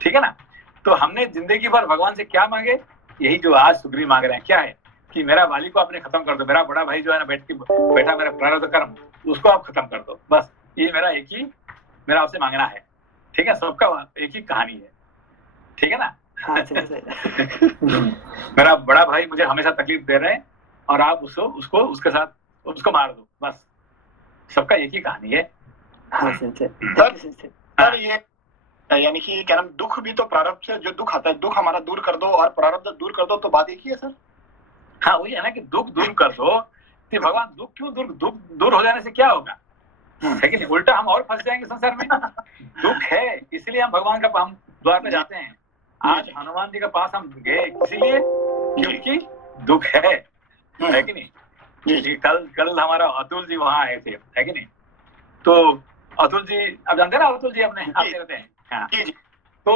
ठीक है ना? तो हमने जिंदगी भर भगवान से क्या मांगे? यही जो आज सुग्रीव मांग रहे हैं, क्या है कि मेरा वाली को आपने खत्म कर दो, मेरा बड़ा भाई जो है ना बैठा मेरा प्रारब्ध कर्म, उसको आप खत्म कर दो, बस ये मेरा आपसे मांगना है, ठीक है? सबका एक ही कहानी है, ठीक है ना? मेरा बड़ा भाई मुझे हमेशा तकलीफ दे रहे हैं और आप उसके साथ उसको मार दो, बस सबका एक ही कहानी है। सर ये यानी कि क्या नाम, दुख भी तो प्रारब्ध से जो दुख आता है, दुख हमारा दूर कर दो और प्रारब्ध दूर कर दो, तो बात एक ही है सर। हाँ, वही है ना कि दुख दूर कर दो, तो भगवान दुख क्यों दूर हो जाने से क्या होगा, है कि नहीं? उल्टा हम और फंस जाएंगे संसार में। दुख है इसलिए हम भगवान का हम द्वार पे जाते हैं। आज हनुमान जी के पास हम गए इसीलिए क्योंकि दुख है कि नहीं? जी कल हमारा अतुल जी वहां आए थे, है कि नहीं? तो अतुल जी, अब जानते हैं ना अतुल जी अपने रहते हैं। हाँ, तो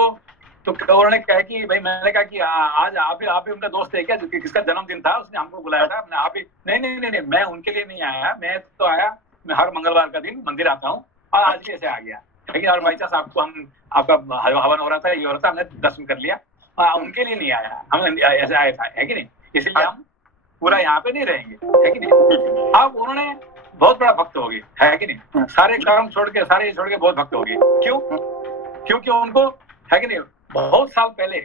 उन्होंने कहा कि भाई, मैंने कहा कि आज आप ही उनका दोस्त है क्या, किसका जन्मदिन था, उसने हमको बुलाया था, आप ही? नहीं, मैं उनके लिए नहीं आया, मैं तो आया, मैं हर मंगलवार का दिन मंदिर आता हूँ और आज भी ऐसे आ गया, लेकिन और बाई चांस आपका हवन हो रहा था, ये हो रहा था, हमने दर्शन कर लिया, उनके लिए नहीं आया, हम ऐसे आया था, है कि नहीं? इसलिए हम पूरा यहाँ पे नहीं रहेंगे, है कि नहीं? अब उन्होंने बहुत बड़ा भक्त हो गए, है कि नहीं? सारे कर्म छोड़ के बहुत भक्त हो गए। क्यों? क्योंकि उनको, है कि नहीं, बहुत साल पहले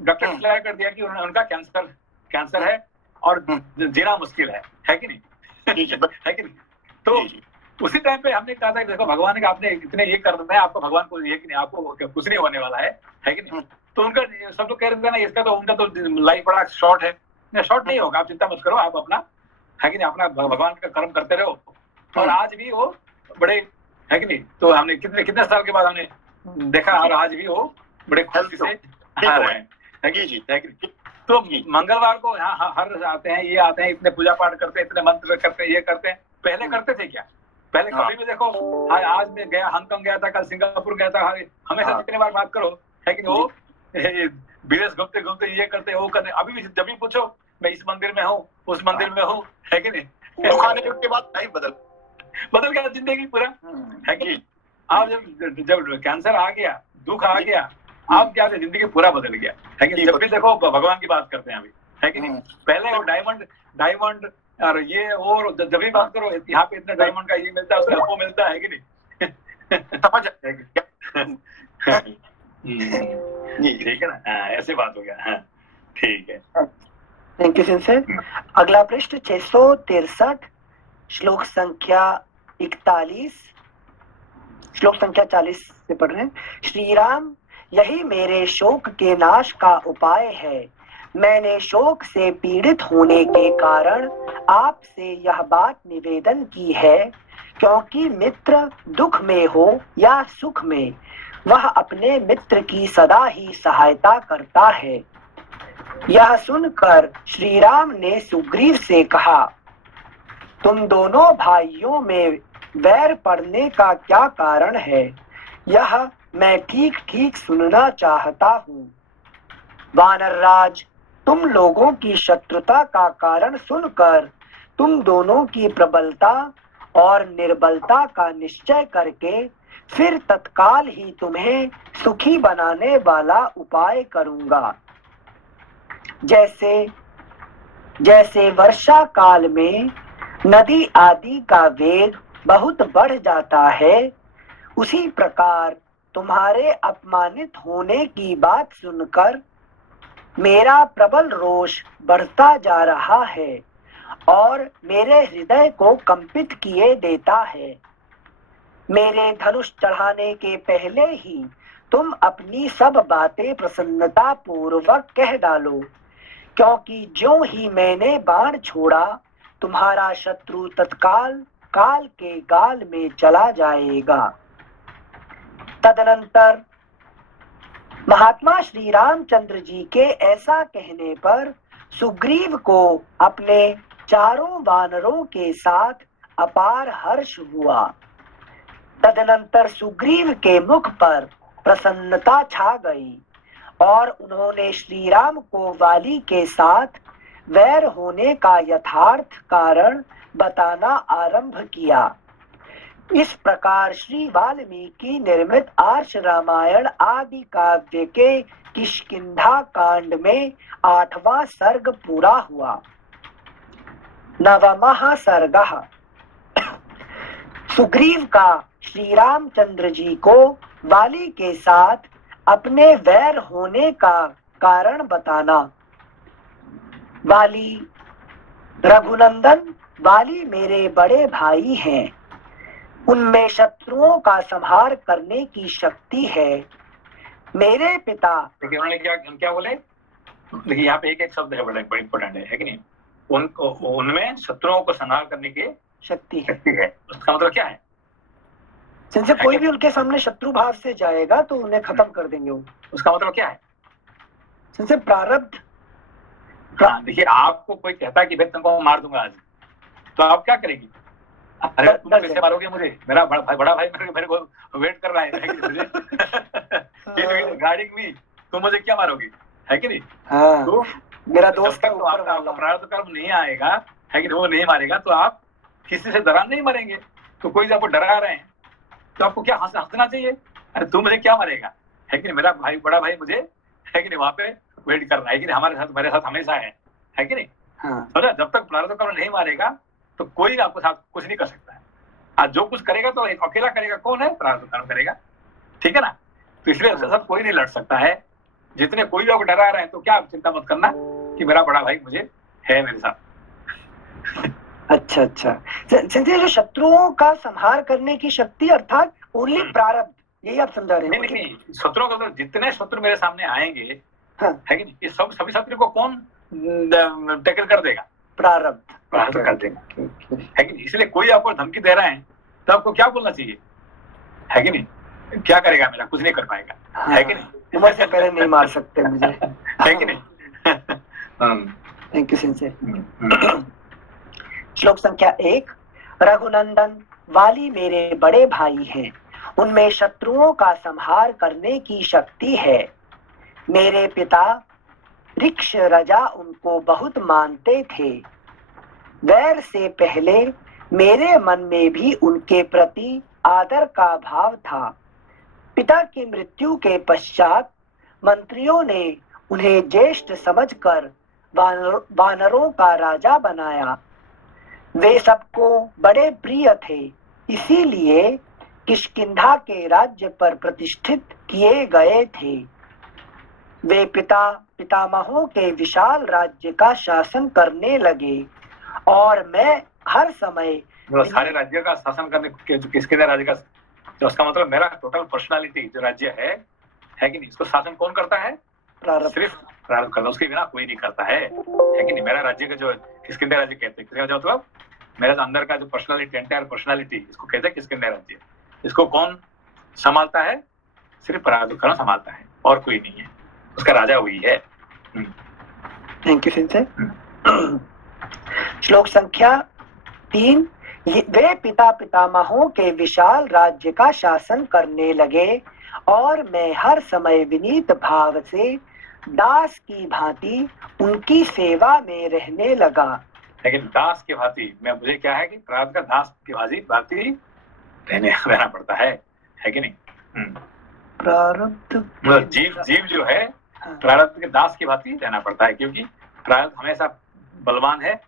डॉक्टर डिक्लेयर कर दिया कि उनका कैंसर है और जीना मुश्किल है कि नहीं? है कि नहीं? तो उसी टाइम पे हमने कहा था कि देखो भगवान ने, आपने इतने ये करना है, आपको भगवान को ये कि नहीं, आपको कुछ नहीं होने वाला है कि नहीं? तो उनका सब लोग कह रहे थे ना, इसका तो उनका तो लाइफ बड़ा शॉर्ट है। शॉर्ट नहीं होगा, आप चिंता मत करो, आप अपना, है कि नहीं, अपना भगवान का कर्म करते रहो। और आज भी वो बड़े, है कि नहीं? तो हमने कितने साल के बाद हमने देखा, और आज भी वो बड़े खुशी से आ रहे हैं, है कि जी। है कि? तो मंगलवार को यहाँ हर आते हैं, ये आते हैं, इतने पूजा पाठ करते हैं, इतने मंत्र करते हैं, ये करते हैं। पहले करते थे क्या? पहले हाँ। कभी भी देखो, आज मैं गया हांगकांग गया था, कल सिंगापुर गया था, हमेशा हाँ। जितने बार बात करो, है कि वो विदेश घूमते घूमते ये करते वो करते, अभी भी जब भी पूछो मैं इस मंदिर में हूँ, उस मंदिर में हूँ, है कि नहीं? दुख आने के बाद नहीं बदल गया जिंदगी पूरा, है कि? आप जब कैंसर आ गया, दुख आ गया, आप क्या थे, जिंदगी पूरा बदल गया, है कि? जब भी देखो भगवान की बात करते हैं अभी, है कि नहीं? पहले वो डायमंड और ये, और जब भी बात करो यहाँ पे इतना डायमंड का ये मिलता है, उसका वो मिलता है कि नहीं? समझ ठीक है ना? ऐसे बात हो गया। हाँ, ठीक है। थैंक यू सिंसर। अगला प्रश्न 663, श्लोक संख्या 41, श्लोक संख्या 40 से पढ़ रहे हैं। श्री राम, यही मेरे शोक के नाश का उपाय है। मैंने शोक से पीड़ित होने के कारण आपसे यह बात निवेदन की है, क्योंकि मित्र दुख में हो या सुख में, वह अपने मित्र की सदा ही सहायता करता है। यह सुनकर श्री राम ने सुग्रीव से कहा, तुम दोनों भाइयों में वैर पड़ने का क्या कारण है, यह मैं ठीक ठीक सुनना चाहता हूँ। वानरराज, तुम लोगों की शत्रुता का कारण सुनकर तुम दोनों की प्रबलता और निर्बलता का निश्चय करके फिर तत्काल ही तुम्हें सुखी बनाने वाला उपाय करूंगा। जैसे जैसे वर्षा काल में नदी आदि का वेग बहुत बढ़ जाता है, उसी प्रकार तुम्हारे अपमानित होने की बात सुनकर मेरा प्रबल रोष बढ़ता जा रहा है और मेरे हृदय को कंपित किए देता है। मेरे धनुष चढ़ाने के पहले ही तुम अपनी सब बातें प्रसन्नता पूर्वक कह डालो, क्योंकि ज्यों ही मैंने बाण छोड़ा, तुम्हारा शत्रु तत्काल काल के गाल में चला जाएगा। तदनंतर महात्मा श्री रामचंद्र जी के ऐसा कहने पर सुग्रीव को अपने चारों वानरों के साथ अपार हर्ष हुआ। तदनंतर सुग्रीव के मुख पर प्रसन्नता छा गई और उन्होंने श्री राम को वाली के साथ वैर होने का यथार्थ कारण बताना आरंभ किया। इस प्रकार श्री वाल्मीकि निर्मित आर्ष रामायण आदि काव्य के किष्किंधा कांड में 8वां सर्ग पूरा हुआ। नवमः सर्गः। सुग्रीव का श्री रामचंद्र जी को वाली के साथ अपने वैर होने का कारण बताना। वाली, रघुनंदन, वाली मेरे बड़े भाई हैं। उनमें शत्रुओं का संहार करने की शक्ति है। मेरे पिता, देखिए उन्होंने क्या बोले, देखिए यहाँ पे एक शब्द है बड़ा इंपॉर्टेंट है कि नहीं? उनमें शत्रुओं को संहार करने की शक्ति है। उसका मतलब क्या है? जिनसे कोई भी उनके सामने शत्रु भाव से जाएगा तो उन्हें खत्म कर देंगे वो। उसका मतलब क्या है? जिनसे प्रारब्ध। देखिए आपको कोई कहता है कि भाई तुमको मार दूंगा आज, तो आप क्या करेंगी? अरे तुम कैसे मारोगे मुझे? मेरा बड़ा भाई मेरे को वेट कर रहा है मुझे गाड़ी भी, तुम मुझे क्या मारोगे, है कि नहीं? हाँ, तो मेरा दोस्त जब तक आपका प्रारब्ध कर्म नहीं आएगा, है कि वो नहीं मारेगा, तो आप किसी से डरा नहीं मरेंगे। तो कोई आपको डरा रहे हैं तो आपको क्या हंसना चाहिए? अरे तू मुझे क्या मारेगा, है कि नहीं? मेरा भाई, बड़ा भाई मुझे, है कि नहीं, वहां पे वेट कर रहा है कि नहीं, हमारे साथ, मेरे साथ हमेशा है कि नहीं? हाँ। समझा? जब तक प्रारब्ध कर्म नहीं मारेगा तो कोई आपको साथ कुछ नहीं कर सकता है। आज जो कुछ करेगा तो एक अकेला करेगा, कौन है? प्रारब्ध कर्म करेगा, ठीक है ना? तो इसलिए उसके साथ कोई नहीं लड़ सकता है। जितने कोई लोग डरा रहे हैं तो क्या चिंता मत करना कि मेरा बड़ा भाई मुझे है मेरे साथ। अच्छा अच्छा, जो शत्रुओं का संहार करने की शक्ति अर्थात ओनली प्रारब्ध, यही आप समझा रहे हैं? नहीं, शत्रुओं का, जितने शत्रु मेरे सामने आएंगे, हाँ, है कि नहीं, ये सभी शत्रु को कौन टैकल कर देगा? प्रारब्ध कर देगा, है कि नहीं? इसलिए कोई आपको धमकी दे रहा है तो आपको क्या बोलना चाहिए, है कि नहीं? क्या करेगा मेरा, कुछ नहीं कर पाएगा, है कि नहीं? उम्र से पहले नहीं मार सकते मुझे, है कि नहीं? थैंक यू सेंसे। श्लोक संख्या 1। रघुनंदन, वाली मेरे बड़े भाई हैं, उनमें शत्रुओं का संहार करने की शक्ति है। मेरे पिता ऋक्ष राजा उनको बहुत मानते थे। वैर से पहले मेरे मन में भी उनके प्रति आदर का भाव था। पिता की मृत्यु के पश्चात मंत्रियों ने उन्हें ज्येष्ठ समझकर वानरों का राजा बनाया। वे सबको बड़े प्रिय थे, इसीलिए किष्किंधा के राज्य पर प्रतिष्ठित किए गए थे। वे पितामहों के विशाल राज्य का शासन करने लगे और मैं हर समय सारे राज्य का शासन करने किसके राज्य का, तो उसका मतलब मेरा टोटल पर्सनालिटी जो राज्य है कि नहीं, इसको शासन कौन करता है? सिर्फ प्रारब्ध करता, उसके बिना कोई नहीं करता है कि नहीं? मेरा राज्य का जो किसके राज्य कहते हैं, किसके मतलब मेरा जो अंदर का जो पर्सनालिटी, एंटायर पर्सनालिटी, इसको कहते हैं किसके राज्य। इसको कौन संभालता है? सिर्फ प्रारब्ध कर्म संभालता है और कोई नहीं है, उसका राजा वही है। Thank you Singh. श्लोक संख्या 3। वे पितामहों के विशाल राज्य का शासन करने लगे और मैं हर समय विनीत भाव से दास की भांति उनकी सेवा में रहने लगा। लेकिन दास की भांति मुझे क्या है कि प्रारब्ध का दास की भांति रहना पड़ता है कि नहीं? प्रारब्ध मतलब जीव जो है प्रारब्ध के दास की भांति रहना पड़ता है, क्योंकि प्रारब्ध हमेशा बलवान है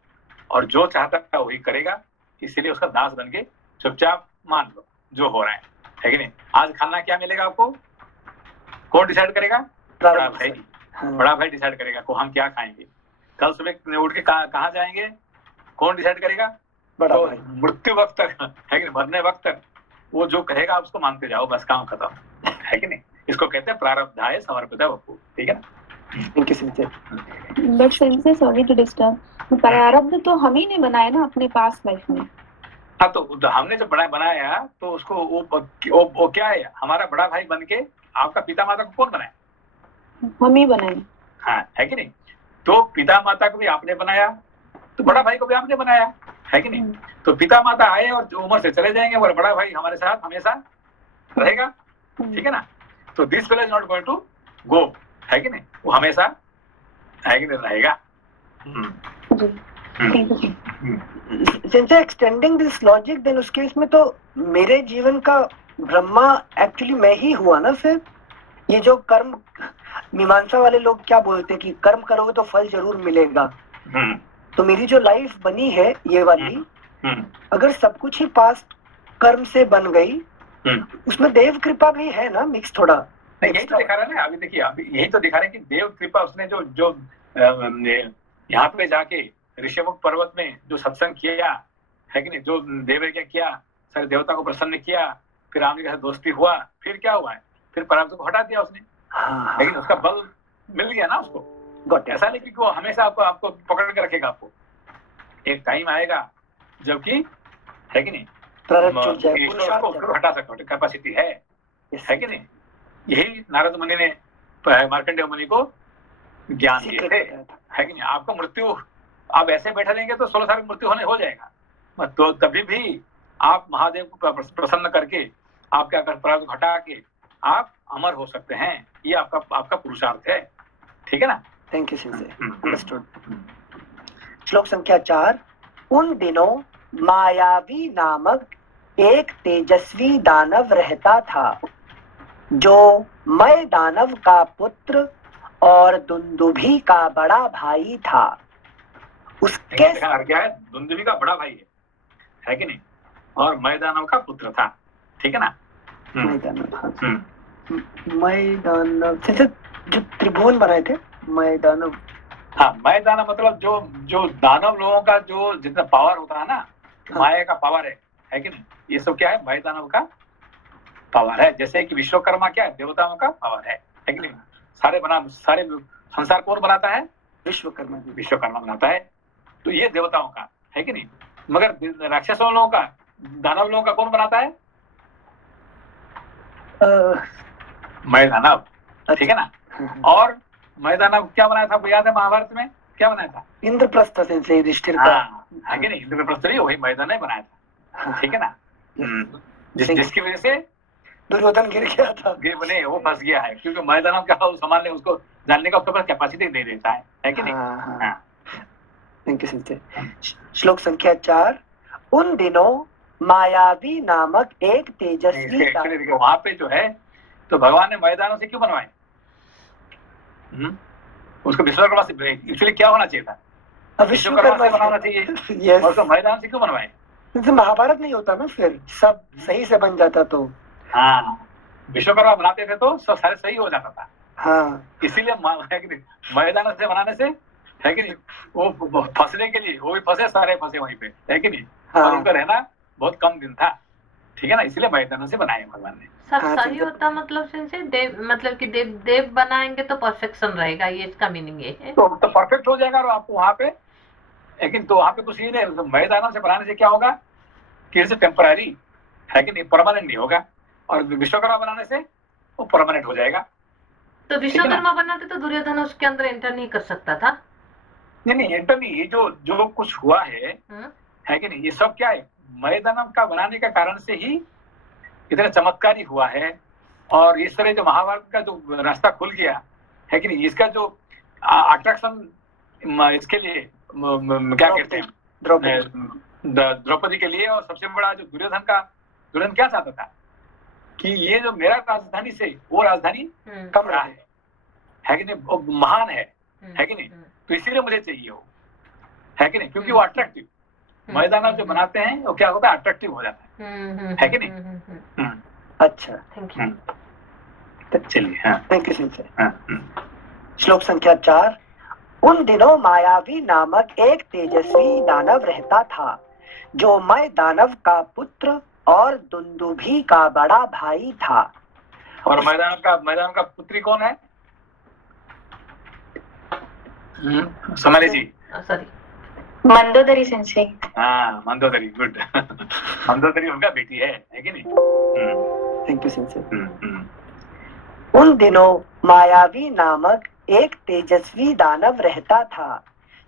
और जो चाहता है वही करेगा, इसीलिए उसका दास बन के चुपचाप मान लो जो हो रहा है कि नहीं? आज खाना क्या मिलेगा आपको, कौन डिसाइड करेगा? बड़ा भाई। बड़ा भाई डिसाइड करेगा को हम क्या खाएंगे। कल सुबह उठ के कहाँ जाएंगे, कौन डिसाइड करेगा? बड़ा तो भाई। मृत्यु वक्त तक है कि नहीं, मरने वक्त तक वो जो कहेगा उसको मानते जाओ, बस काम खत्म, है कि नहीं? इसको कहते हैं प्रारब्धाय समर्पित वपु, ठीक है ना? Thank you Singh. बट सिंसे सॉरी टू डिस्टर्ब, प्रारब्ध तो हम ही ने बनाया ना अपने पास्ट लाइफ में। हाँ, तो हमने जब बनाया तो उसको वो क्या है, हमारा बड़ा भाई बन के आपका पिता माता को कौन बनाया? हम ही बनाए। हाँ, है कि नहीं? तो पिता माता को भी आपने बनाया, तो बड़ा भाई को भी आपने बनाया, है कि नहीं? तो पिता माता आए और जो उम्र से चले जाएंगे और बड़ा भाई हमारे साथ हमेशा रहेगा, ठीक है ना? तो this fellow is not going to go, है कि नहीं? वो हमेशा है कि नहीं रहेगा। Since extending this logic, then उस केस में तो मेरे जीवन का ब्रह्मा एक्चुअली मैं ही हुआ ना। फिर ये जो कर्म, मीमांसा वाले लोग क्या बोलते हैं कि कर्म करोगे तो फल जरूर मिलेगा, तो मेरी जो लाइफ बनी है ये वाली, अगर सब कुछ ही पास्ट कर्म से बन गई, उसमें देव कृपा भी है ना मिक्स थोड़ा। यही तो दिखा रहा है ना, अभी देखिए, अभी यही तो दिखा रहे हैं कि देव कृपा उसने जो यहाँ पे जाके ऋषिमुख पर्वत में जो सत्संग किया, है कि नहीं, जो देवयज्ञ किया, सारे देवता को प्रसन्न किया, फिर राम जी के साथ दोस्ती हुआ, फिर क्या हुआ है, फिर प्रारब्ध को हटा दिया उसने। लेकिन उसका बल मिल गया ना उसको। ऐसा नहीं कि वो हमेशा आपको पकड़ के रखेगा। आपको एक टाइम आएगा जबकि, है कि नहीं, उसको हटा सकते कैपेसिटी है कि नहीं? यही नारद मुनि ने मार्कंडेय मुनि को ज्ञान दिए थे, है कि नहीं? आपका मृत्यु आप ऐसे बैठे रहेंगे तो 16 साल मृत्यु हो जाएगा, तो तभी भी आप महादेव को प्रसन्न करके आप क्या कर, प्रारब्ध हटा के आप अमर हो सकते हैं। ये आपका पुरुषार्थ है, ठीक है ना? Thank you Singh, understood. श्लोक संख्या 4। उन दिनों मायावी नामक एक तेजस्वी दानव रहता था, जो मय दानव का पुत्र और दुंदुभी का बड़ा भाई था। उसके क्या है, दुंदुभी का बड़ा भाई है कि नहीं, और मय दानव का पुत्र था, ठीक है ना? मय दानव जो त्रिभुवन बनाए थे, मय दानव। हाँ, मय दानव मतलब जो दानव लोगों का जो जितना पावर होता है ना, माया का पावर है कि नहीं? ये सब क्या है, मय दानव का पावर है। जैसे कि विश्वकर्मा क्या है, देवताओं का पावर है कि नहीं? सारे संसार कौन बनाता है? विश्वकर्मा बनाता है। तो ये देवताओं का है कि नहीं? मगर राक्षसों लोगों का, दानव लोगों का कौन बनाता है? मैं दानव, ठीक है ना। और मैं दानव क्या बनाया था, याद है महाभारत में क्या बनाया था? इंद्रप्रस्थ से युधिष्ठिर का, हाँ, है कि नहीं, इंद्रप्रस्थ नहीं, वही मैदान ने बनाया था, ठीक है ना। जिसकी वजह से दुर्योधन गिर गया था, नहीं, वो फंस गया है, क्योंकि मैदानों का संभालने उसको जानने का उसके पास कैपेसिटी दे देता है कि नहीं। हाँ। Thank you Sanjay. श्लोक संख्या 4। उन दिनों मायावी नामक एक तेजस्वी देखो वहां पे जो है, तो भगवान ने मैदानों से क्यों बनवाए? उसको विश्वकर्मा से एक्चुअली क्या होना चाहिए था? विश्वकर्मा से बनाना चाहिए। और उसको मैदान से क्यों बनवाए? महाभारत नहीं होता ना, फिर सब सही से बन जाता तो। हाँ, विश्वकर्मा बनाते थे तो सब सारे सही हो जाता था। हाँ, इसीलिए मैदान से बनाने से, है कि नहीं, वो फंसने के लिए वो भी फंसे, सारे फंसे वहीं पे, है कि नहीं। हाँ। और उनका रहना बहुत कम दिन था, ठीक है ना, इसलिए मैदानों से बनाए भगवान ने। सब सही होता मतलब से देव, मतलब कि देव बनाएंगे तो परफेक्शन रहेगा, ये इसका मीनिंग ये है। तो परफेक्ट हो जाएगा और आपको वहां पे, लेकिन तो वहां पे कुछ ही नहीं, मैदानों से बनाने से क्या होगा कि इसे टेम्पररी, है कि नहीं, परमानेंट नहीं होगा। और विश्वकर्मा बनाने से वो परमानेंट हो जाएगा। तो विश्वकर्मा बनाते तो दुर्योधन उसके अंदर एंटर नहीं कर सकता था? नहीं, एंटर नहीं, ये जो कुछ हुआ है कि नहीं, ये सब क्या है, मैदानम का बनाने का कारण से ही इतना चमत्कारी हुआ है। और इस तरह जो महाभारत का जो रास्ता खुल गया, है कि नहीं, इसका जो अट्रैक्शन इसके लिए क्या कहते हैं, द्रौपदी के लिए। और सबसे बड़ा जो दुर्योधन क्या चाहता था कि ये जो मेरा राजधानी से वो राजधानी कम रहा है कि नहीं, वो महान है कि नहीं, तो इसीलिए मुझे चाहिए वो, है कि नहीं, क्योंकि वो अट्रैक्टिव, मैदान जो बनाते हैं वो क्या होता है, अट्रैक्टिव हो जाता है कि नहीं। अच्छा, थैंक यू। चलिए, थैंक यू संजय। श्लोक संख्या 4। उन दिनों मायावी नामक एक तेजस्वी दानव रहता था, जो मैं दानव का पुत्र और दुंदुभी का बड़ा भाई था। और मैदान का पुत्री कौन है? सोनाली जी, सॉरी, मंदोदरी सेंसे। हाँ, मंदोदरी, गुड। मंदोदरी उनका बेटी है कि नहीं। Thank you Sanjay. उन दिनों मायावी नामक एक तेजस्वी दानव रहता था,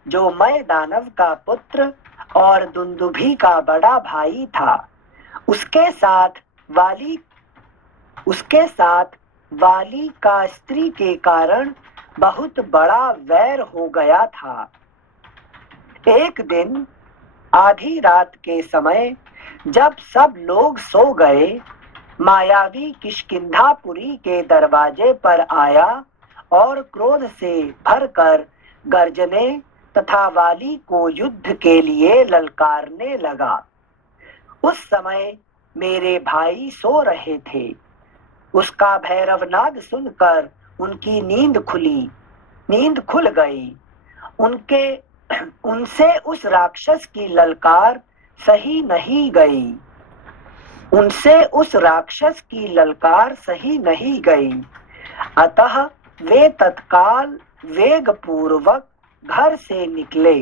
जो मैं दानव का पुत्र और दुंदुभी का बड़ा भाई था। उसके साथ वाली का स्त्री के कारण बहुत बड़ा वैर हो गया था। एक दिन आधी रात के समय जब सब लोग सो गए, मायावी किष्किंधापुरी के दरवाजे पर आया और क्रोध से भरकर गर्जने तथा वाली को युद्ध के लिए ललकारने लगा। उस समय मेरे भाई सो रहे थे। उसका भैरवनाद सुनकर उनकी नींद खुल गई। उनसे उस राक्षस की ललकार सही नहीं गई। अतः वे तत्काल वेग पूर्वक घर से निकले।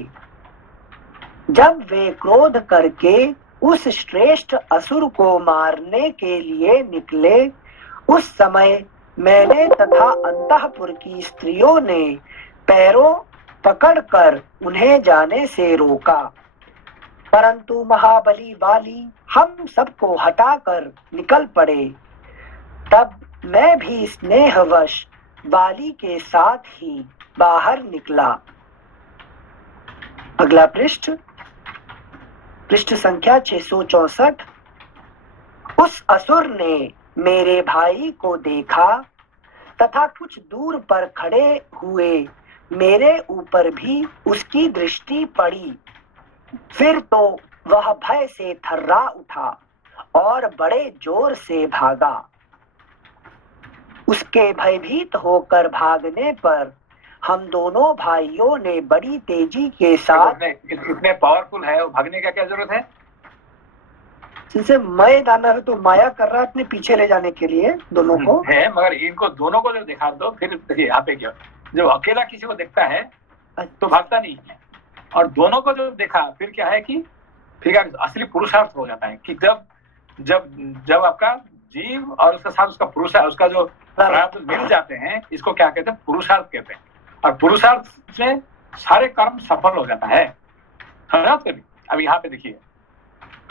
जब वे क्रोध करके उस श्रेष्ठ असुर को मारने के लिए निकले, उस समय मैंने तथा अंतःपुर की स्त्रियों ने पैरों पकड़कर उन्हें जाने से रोका, परंतु महाबली वाली हम सबको हटाकर निकल पड़े। तब मैं भी स्नेहवश वाली के साथ ही बाहर निकला। अगला पृष्ठ संख्या 664। उस असुर ने मेरे भाई को देखा तथा कुछ दूर पर खड़े हुए मेरे ऊपर भी उसकी दृष्टि पड़ी। फिर तो वह भय से थर्रा उठा और बड़े जोर से भागा। उसके भयभीत होकर भागने पर हम दोनों भाइयों ने बड़ी तेजी के साथ, इतने पावरफुल है, वो भागने का क्या जरूरत है? जिनसे मैं दानव तो माया कर रहा है अपने पीछे ले जाने के लिए दोनों को है, मगर इनको दोनों को जो दिखा दो, फिर देखिए यहाँ पे क्या, जब अकेला किसी को देखता है तो भागता नहीं है, और दोनों को जो देखा फिर क्या है कि फिर क्या असली पुरुषार्थ हो जाता है कि जब आपका जीव और उसके साथ उसका पुरुषार्थ, उसका जो प्रारब्ध मिल जाते हैं, इसको क्या कहते हैं? पुरुषार्थ कहते हैं। और पुरुषार्थ से सारे कर्म सफल हो जाता है। समझा आपको? अब यहाँ पे देखिए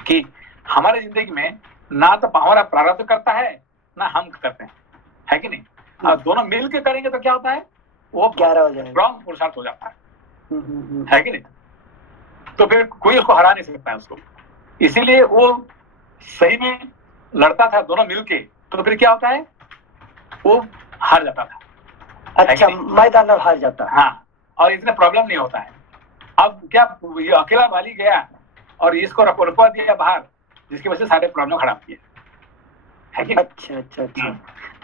कि हमारे जिंदगी में ना तो हमारा प्रारब्ध करता है ना हम करते हैं, है कि नहीं? और दोनों मिल के करेंगे तो क्या होता है? वो 11 हो जाएगा। स्ट्रॉन्ग पुरुषार्थ हो जाता है, है कि नहीं? तो फिर कोई उसको हरा नहीं सकता है उसको। इसीलिए वो सही में लड़ता था दोनों मिलके, तो फिर क्या होता है? वो हार जाता था। अच्छा, मैदान में हार जाता। हाँ, और इतना प्रॉब्लम नहीं होता है। अब क्या, ये अकेला वाली गया और इसको रुपवा दिया बाहर, जिसकी वजह से सारे प्रॉब्लम खराब किए, है कि? अच्छा अच्छा अच्छा।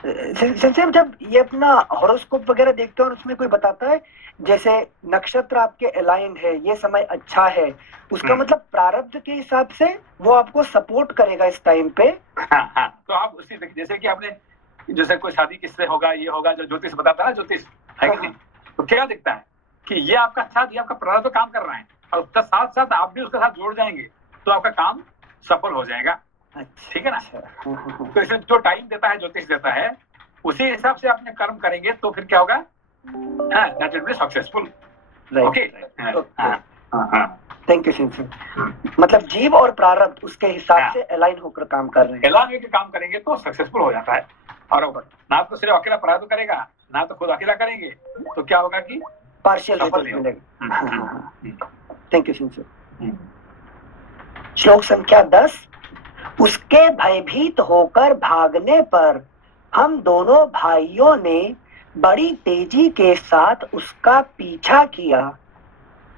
संजय, जब ये अपना हॉरोस्कोप वगैरह देखते हो और उसमें कोई बताता है जैसे नक्षत्र आपके अलाइन है, ये समय अच्छा है, उसका मतलब प्रारब्ध के हिसाब से वो आपको सपोर्ट करेगा इस टाइम पे। हाँ हाँ, तो आप उसी जैसे कि आपने जैसे कोई शादी किससे होगा, ये होगा, जो ज्योतिष बताता है ना, ज्योतिष, है कि नहीं? तो क्या दिखता है कि ये आपका साथ, ये आपका प्रारब्ध काम कर रहा है और उसके साथ साथ आप भी उसके साथ जोड़ जाएंगे तो आपका काम सफल हो जाएगा। ठीक है ना? तो इसे जो टाइम देता है, ज्योतिष देता है, उसी हिसाब से अपने कर्म करेंगे तो फिर क्या होगा? That will be successful. Okay, thank you Singh. मतलब जीव और प्रारब्ध उसके हिसाब से अलाइन होकर काम कर रहे हैं। अलाइन होकर काम करेंगे तो सक्सेसफुल हो जाता है। और ना तो सिर्फ अकेला प्रारब्ध करेगा, ना तो खुद अकेला करेंगे, तो क्या होगा कि पार्शियल रिजल्ट मिलेगा। Thank you Singh. श्लोक संख्या 10। उसके भयभीत होकर भागने पर हम दोनों भाइयों ने बड़ी तेजी के साथ उसका पीछा किया।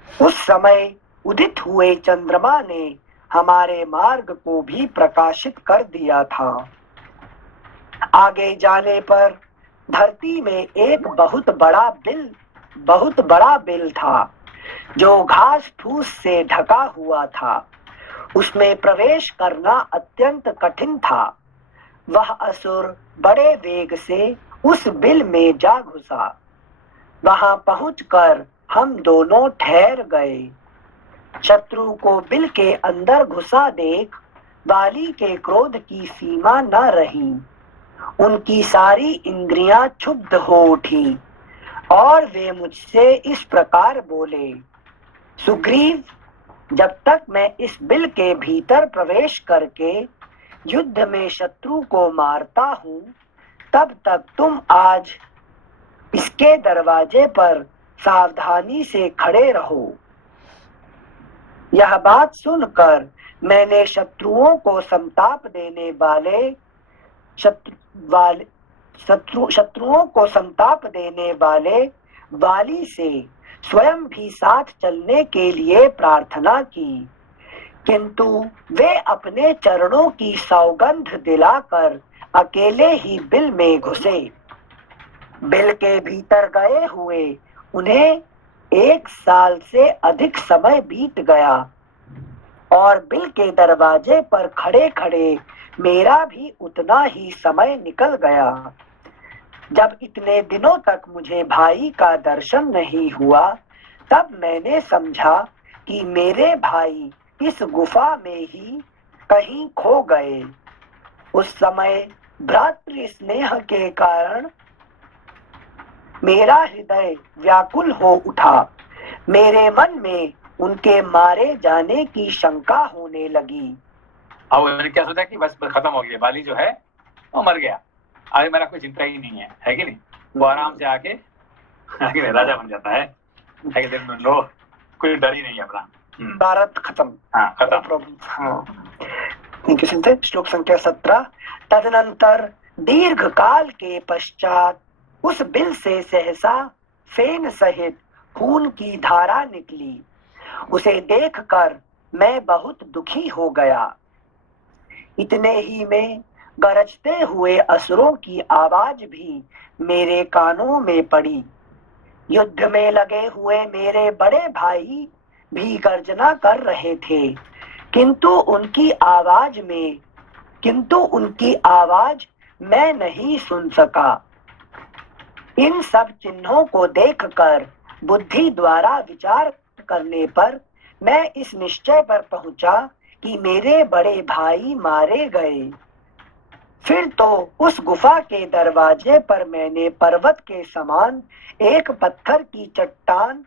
उस समय उदित हुए चंद्रमा ने हमारे मार्ग को भी प्रकाशित कर दिया था। आगे जाने पर धरती में एक बहुत बड़ा बिल था जो घास फूस से ढका हुआ था। उसमें प्रवेश करना अत्यंत कठिन था। वह असुर बड़े वेग से उस बिल में जा घुसा। वहां पहुंचकर हम दोनों ठहर गए। शत्रु को बिल के अंदर घुसा देख वाली के क्रोध की सीमा न रही। उनकी सारी इंद्रियां क्षुब्ध हो उठी और वे मुझसे इस प्रकार बोले, सुग्रीव, जब तक मैं इस बिल के भीतर प्रवेश करके युद्ध में शत्रु को मारता हूं, तब तक तुम आज इसके दरवाजे पर सावधानी से खड़े रहो। यह बात सुनकर मैंने शत्रुओं को संताप देने वाले वाली से स्वयं भी साथ चलने के लिए प्रार्थना की, किंतु वे अपने चरणों की सौगंध दिलाकर अकेले ही बिल में घुसे। बिल के भीतर गए हुए उन्हें 1 साल से अधिक समय बीत गया और बिल के दरवाजे पर खड़े खड़े मेरा भी उतना ही समय निकल गया। जब इतने दिनों तक मुझे भाई का दर्शन नहीं हुआ, तब मैंने समझा कि मेरे भाई इस गुफा में ही कहीं खो गए। उस समय भ्रातृ स्नेह के कारण मेरा हृदय व्याकुल हो उठा। मेरे मन में उनके मारे जाने की शंका होने लगी। अब मैंने क्या सोचा कि बस खत्म हो गया, बाली जो है वो मर गया, आगे मेरा कोई चिंता ही नहीं है कि नहीं? वो आराम से आके राजा बन जाता है कि नहीं? लो, कोई डर ही नहीं है अपना। भारत खत्म। हाँ, खत्म। श्लोक संख्या 17। तदनंतर दीर्घ काल के पश्चात उस बिल से सहसा फेन सहित खून की धारा निकली। उसे देखकर मैं बहुत दुखी हो गया। इतने ही में गरजते हुए असुरों की आवाज भी मेरे कानों में पड़ी। युद्ध में लगे हुए मेरे बड़े भाई भी गर्जना कर रहे थे, किंतु उनकी आवाज मैं नहीं सुन सका। इन सब चिन्हों को देखकर बुद्धि द्वारा विचार करने पर मैं इस निश्चय पर पहुंचा कि मेरे बड़े भाई मारे गए। फिर तो उस गुफा के दरवाजे पर मैंने पर्वत के समान एक पत्थर की चट्टान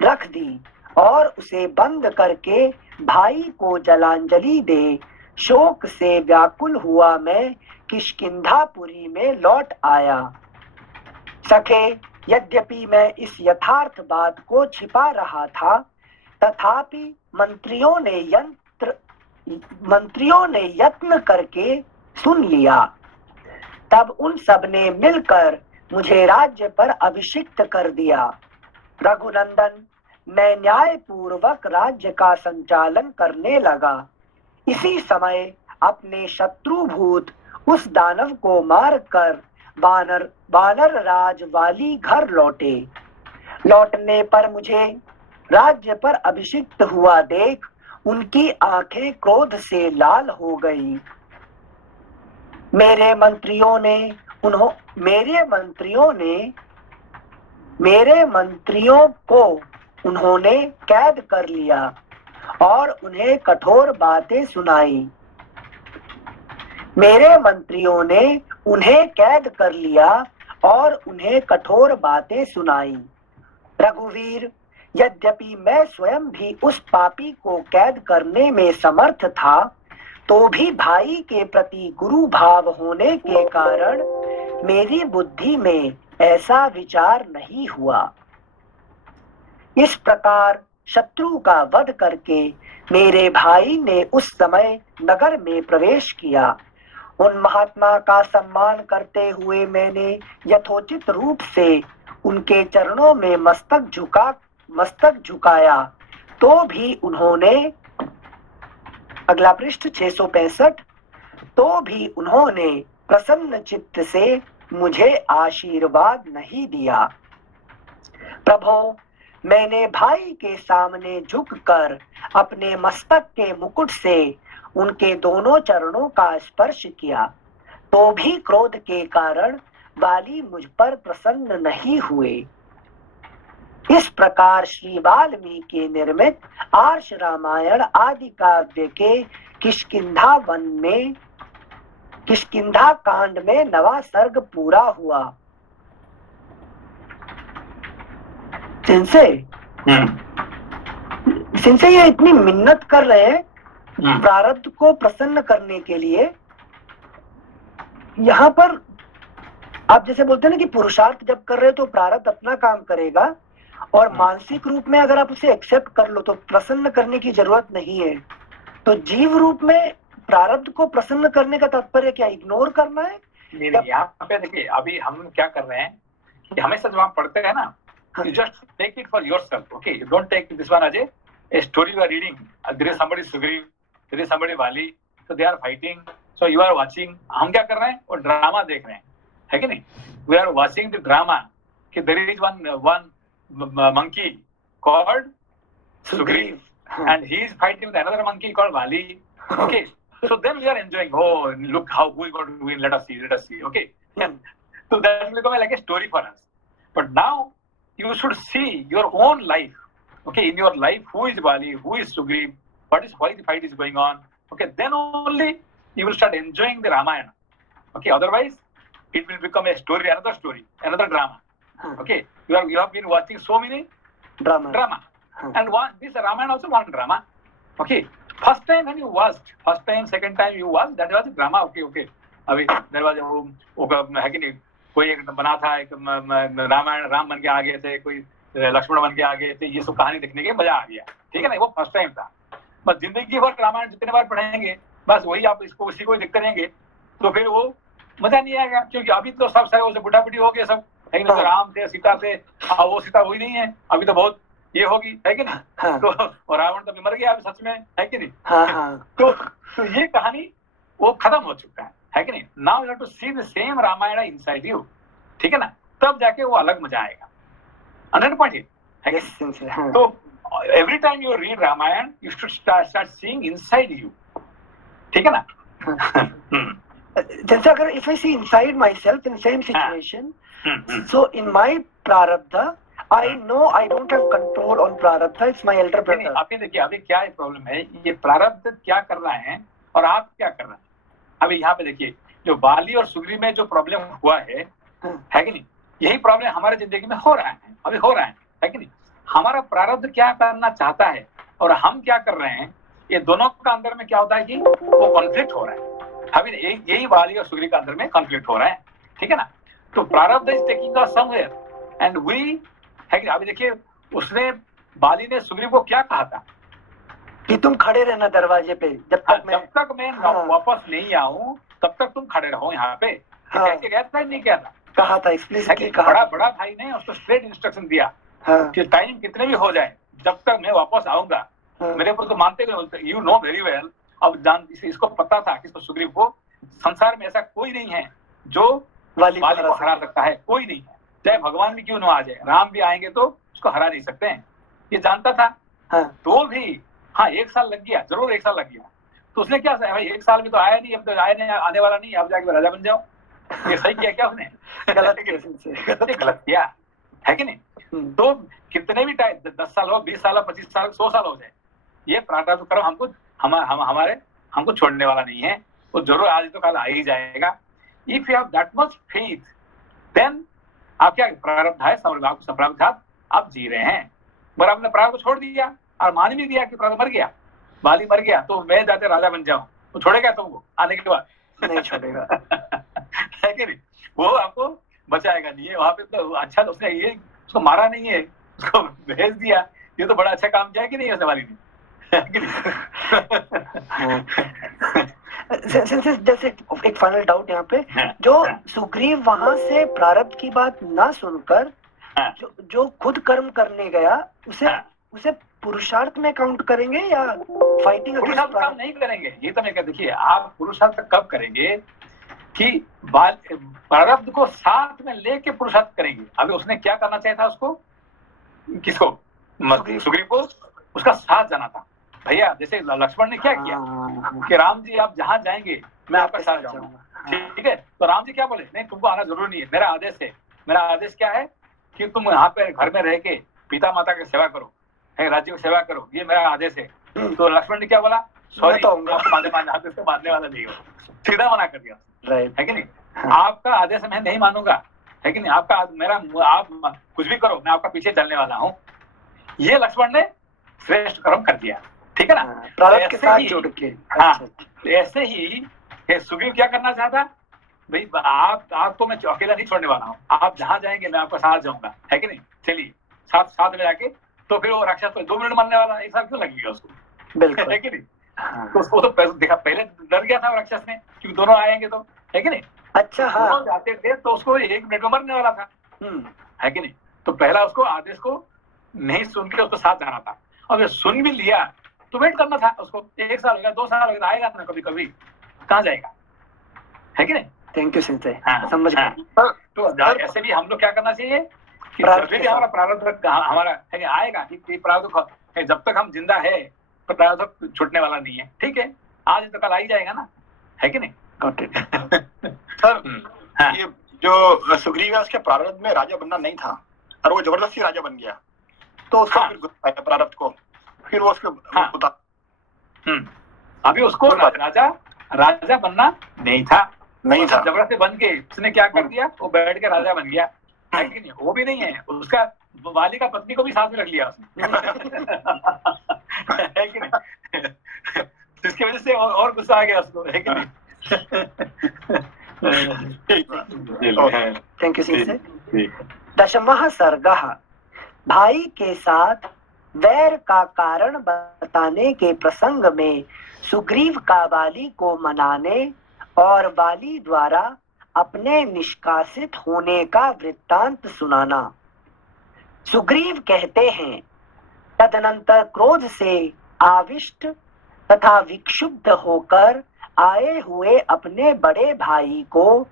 रख दी और उसे बंद करके भाई को जलांजलि दे शोक से व्याकुल हुआ मैं किष्किंधापुरी में लौट आया। सखे, यद्यपि मैं इस यथार्थ बात को छिपा रहा था, तथापि मंत्रियों ने यत्न करके सुन लिया। तब उन सब ने मिलकर मुझे राज्य पर अभिषिक्त कर दिया। रघुनंदन, मैं न्याय पूर्वक राज्य का संचालन करने लगा। इसी समय अपने शत्रुभूत उस दानव को मारकर वानर राज वाली घर लौटे। लौटने पर मुझे राज्य पर अभिषिक्त हुआ देख उनकी आंखें क्रोध से लाल हो गईं। मेरे मंत्रियों को उन्होंने कैद कर लिया और उन्हें कठोर बातें सुनाई। मेरे मंत्रियों ने उन्हें कैद कर लिया और उन्हें कठोर बातें सुनाई। रघुवीर, यद्यपि मैं स्वयं भी उस पापी को कैद करने में समर्थ था, तो भी भाई के प्रति गुरु भाव होने के कारण मेरी बुद्धि में ऐसा विचार नहीं हुआ। इस प्रकार शत्रु का वध करके मेरे भाई ने उस समय नगर में प्रवेश किया। उन महात्मा का सम्मान करते हुए मैंने यथोचित रूप से उनके चरणों में मस्तक झुकाया, तो भी उन्होंने, अगला पृष्ठ 665, तो भी उन्होंने प्रसन्न चित्त से मुझे आशीर्वाद नहीं दिया। प्रभो, मैंने भाई के सामने झुककर अपने मस्तक के मुकुट से उनके दोनों चरणों का स्पर्श किया, तो भी क्रोध के कारण वाली मुझ पर प्रसन्न नहीं हुए। इस प्रकार श्री वाल्मीकि निर्मित आर्ष रामायण आदि काव्य के किष्किंधा कांड में 9वां सर्ग पूरा हुआ। सिंसे ये इतनी मिन्नत कर रहे हैं प्रारब्ध को प्रसन्न करने के लिए। यहाँ पर आप जैसे बोलते हैं ना कि पुरुषार्थ जब कर रहे हो तो प्रारब्ध अपना काम करेगा, और मानसिक रूप में अगर आप उसे एक्सेप्ट कर लो तो प्रसन्न करने की जरूरत नहीं है। तो जीव रूप में प्रारब्ध को प्रसन्न करने का तात्पर्य क्या इग्नोर करना है? नहीं, यहाँ पे देखिए अभी हम क्या कर रहे हैं कि हमेशा जब आप पढ़ते हैं ना, you just take it for yourself, okay? You don't take this one as a story you are reading. There is somebody Sugriv, there is somebody Vali, so they are fighting, so you are watching. हम क्या कर रहे हैं? वो drama देख रहे हैं, है कि नहीं? We are watching the drama. कि there is one monkey called Sugriv, and he is fighting with another monkey called Vali. Okay, so then we are enjoying. Oh, look how who is going to win? Let us see. Okay, so that will become like a story for us. But now you should see your own life. Okay, in your life, who is Vali, who is Sugriv, why the fight is going on. Okay, then only you will start enjoying the Ramayana. Okay, otherwise it will become a story, another drama. Okay, you have been watching so many drama. And this Ramayana also one drama. Okay, first time when you watched, second time you watched, that was a drama. Okay. अभी there was है कि नहीं, कोई एक बना था, एक रामायण राम बन के आ गए थे, कोई लक्ष्मण बन के आ गए थे, ये सब कहानी देखने के मजा आ गया, ठीक है ना, वो फर्स्ट टाइम था। बस जिंदगी भर रामायण जितने बार पढ़ेंगे बस वही आप उसी को देखते रहेंगे तो फिर वो मजा नहीं आएगा, क्योंकि अभी तो सब सारे बुढ़ा बुढ़ी हो गए सब, है कि नहीं, तो राम थे सीता थे, वो सीता वही नहीं है, अभी तो बहुत ये होगी, है कि ना, तो और रावण तो मर गया अभी सच में, है कि नहीं। तो ये कहानी वो खत्म हो चुका है कि नहीं। Now you have to see the same Ramayan inside you, ठीक है ना, तब जाके वो अलग मजा आएगा। 100%। तो every time you read Ramayana, you should start seeing inside you, ठीक है ना। जैसे अगर if I see inside myself in the same situation, so in my prarabdha, I know I don't have control on prarabdha, it's my elder brother. आपने देखिए अभी क्या problem है, ये प्रारब्ध क्या कर रहा है और आप क्या कर रहे हैं, अभी यहाँ पे देखिए, जो बाली और सुग्रीव में जो प्रॉब्लम हुआ है कि नहीं, यही प्रॉब्लम हमारे जिंदगी में हो रहा है, अभी हो रहा है कि नहीं। हमारा प्रारब्ध क्या करना चाहता है और हम क्या कर रहे हैं, ये दोनों का अंदर में क्या होता है कि वो कॉन्फ्लिक्ट हो रहा है। अभी यही बाली और सुग्रीव का अंदर में कॉन्फ्लिक्ट हो रहा है, ठीक है ना। तो प्रारब्ध is taking us somewhere and we, है कि अभी देखिए, उसने, बाली ने सुग्रीव को क्या कहा था कि तुम खड़े रहना दरवाजे पे जब तक मैं वापस नहीं आऊं, तब तक तुम खड़े रहो यहाँ पे। हाँ। कैसे गया था, नहीं किया था, कहा था एक्सप्लिसिटली कहा। बड़ा भाई ने उसको स्ट्रेट इंस्ट्रक्शन दिया हाँ। कि टाइम कितने भी हो जाए, जब तक मैं वापस आऊंगा। हाँ। मेरे ऊपर तो मानते गए, यू नो वेरी वेल। अब इसको पता था कि सुग्रीव को संसार में ऐसा कोई नहीं है जो बाली को हरा सकता है, कोई नहीं है, चाहे भगवान भी क्यों ना आ जाए, राम भी आएंगे तो उसको हरा नहीं सकते हैं, ये जानता था। हाँ। तो भी हाँ 1 साल लग गया, जरूर 1 साल लग गया। तो उसने क्या, भाई 1 साल में तो आया नहीं, अब तो आया नहीं, आने वाला नहीं, अब जाके राजा बन जाओ। ये सही किया क्या उसने? गलत किया, है कि नहीं। तो कितने भी टाइम, 10 साल हो, 20 साल हो, 25 साल, 100 साल हो जाए, ये प्रारब्ध कर्म हमको छोड़ने वाला नहीं है, वो जरूर आज तो कल आ ही जाएगा। If you have that much faith, then आप क्या, प्रारब्ध है, संप्रारब्धात आप जी रहे हैं। पर आपने प्रारब्ध को छोड़ दिया और मान भी दिया कि प्रारब्ध मर गया, बाली मर गया, तो मैं जाते राजा बन जाऊं, वो छोड़ेगा तुमको आने के बाद? नहीं छोड़ेगा। है कि नहीं, वो आपको बचाएगा नहीं है वहां पे। तो अच्छा, तो उसने ये उसको मारा नहीं है, उसको भेज दिया, ये तो बड़ा अच्छा काम किया कि नहीं उसने, बाली ने, है कि नहीं। जैसे एक फाइनल डाउट यहाँ पे, जो सुग्रीव वहां से प्रारब्ध की बात ना सुनकर जो खुद कर्म करने गया, उसे पुरुषार्थ में काउंट करेंगे या फाइटिंग? पुरुषार्थ काम नहीं करेंगे, ये तो मैं कहता, देखिए आप पुरुषार्थ कब करेंगे कि प्रारब्ध को साथ में लेके पुरुषार्थ करेंगे। अभी उसने क्या करना चाहिए था, उसको, किसको, सुग्रीव को उसका साथ जाना था भैया। जैसे लक्ष्मण ने क्या किया कि राम जी आप जहां जाएंगे मैं आपका साथ जाऊंगा, ठीक है। तो राम जी क्या बोले, नहीं तुमको आना जरूरी नहीं है, मेरा आदेश है। मेरा आदेश क्या है कि तुम यहाँ पे घर में रह के पिता माता की सेवा करो, राज्य की सेवा करो, ये मेरा आदेश है। तो लक्ष्मण ने क्या बोला, सॉरी आदेश को मानने वाला नहीं हो, सीधा मना कर दिया, है कि नहीं। आपका आदेश मैं नहीं मानूंगा, है कि नहीं, आपका आप कुछ भी करो, मैं आपका पीछे चलने वाला हूँ। ये लक्ष्मण ने श्रेष्ठ कर्म कर दिया, ठीक है ना, प्रारब्ध के साथ जोड़ के। हाँ, ऐसे ही सुग्रीव क्या करना चाहता, भाई आप तो मैं अकेला नहीं छोड़ने वाला हूँ, आप जहाँ जाएंगे मैं आपका साथ जाऊंगा, है कि नहीं। चलिए साथ में जाके, तो फिर वो राक्षस को 2 मिनट मारने वाला 1 साल क्यों लगेगा उसको, बिल्कुल, है कि नहीं। तो उसको तो देखा, पहले डर गया था राक्षस ने, क्योंकि दोनों आएंगे तो, है कि नहीं। अच्छा, हाँ, दोनों जाते थे तो उसको 1 मिनट में मरने वाला था, है कि नहीं। तो पहला उसको आदेश को नहीं सुन के उसको साथ जाना था, और सुन भी लिया तो वेट करना था उसको। 1 साल हो गया, 2 साल हो गया, आएगा ना कभी कभी, कहाँ जाएगा, है कि नहीं। थैंक यू सिंह, समझ गए। तो ऐसे भी हम लोग क्या करना चाहिए कि जब भी हमारा प्रारब्ध हमारा आएगा, कि प्रारब्ध जब तक हम जिंदा है प्रारब्ध छूटने वाला नहीं है, ठीक है, आज तो कल आ ही जाएगा ना, है कि नहीं। सर, ये जो सुग्रीव है उसके प्रारब्ध में राजा बनना नहीं था और वो जबरदस्ती राजा बन गया, तो उसका फिर गुस्सा आया प्रारब्ध को, फिर वो उसके अभी उसको राजा बनना नहीं था, जबरदस्ती बन के उसने क्या कर दिया, वो बैठ के राजा बन गया, है कि नहीं। वो भी नहीं है, उसका वाली का पत्नी को भी साथ में रख लिया उसने, है कि नहीं, जिसकी वजह से और गुस्सा आ गया उसको, है कि नहीं। Thank you Singh. दशमः सर्गः, भाई के साथ वैर का कारण बताने के प्रसंग में सुग्रीव का वाली को मनाने और वाली द्वारा अपने निष्कासित होने का वृत्तांत सुनाना। सुग्रीव कहते हैं, तदनंतर क्रोध से आविष्ट तथा विक्षुब्ध होकर आए हुए अपने बड़े भाई को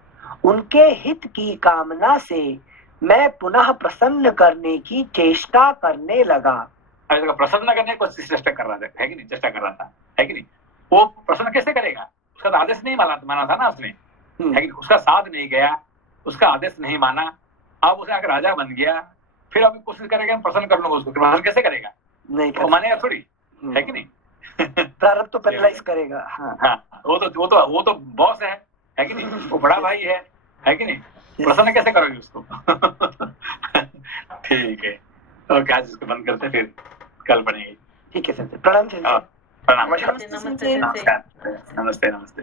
उनके हित की कामना से मैं पुनः प्रसन्न करने की चेष्टा करने लगा। प्रसन्न करने को चेष्टा कर रहा था, है कि नहीं, चेष्टा कर रहा था, है कि नहीं। वो प्रसन्न कैसे करेगा, उसका तो आदेश नहीं माना था ना उसने, है कि उसका साथ नहीं गया, उसका आदेश नहीं माना, अब उसे आकर राजा बन गया, फिर अभी कोशिश करेगा प्रसन्न कर लूंगा उसको, प्रसन्न कैसे करेगा, नहीं वो मानेगा थोड़ी, है कि नहीं। प्रारब्ध तो पेनलाइज करेगा। हाँ, वो तो बॉस है कि नहीं, वो बड़ा भाई है कि नहीं, प्रसन्न कैसे करोगे उसको? ठीक है, ओके, आज इसको बंद करते फिर कल पढ़ेंगे। ठीक है सर, प्रणाम सर। प्रणाम, नमस्ते, नमस्ते। नमस्कार, नमस्ते नमस्ते।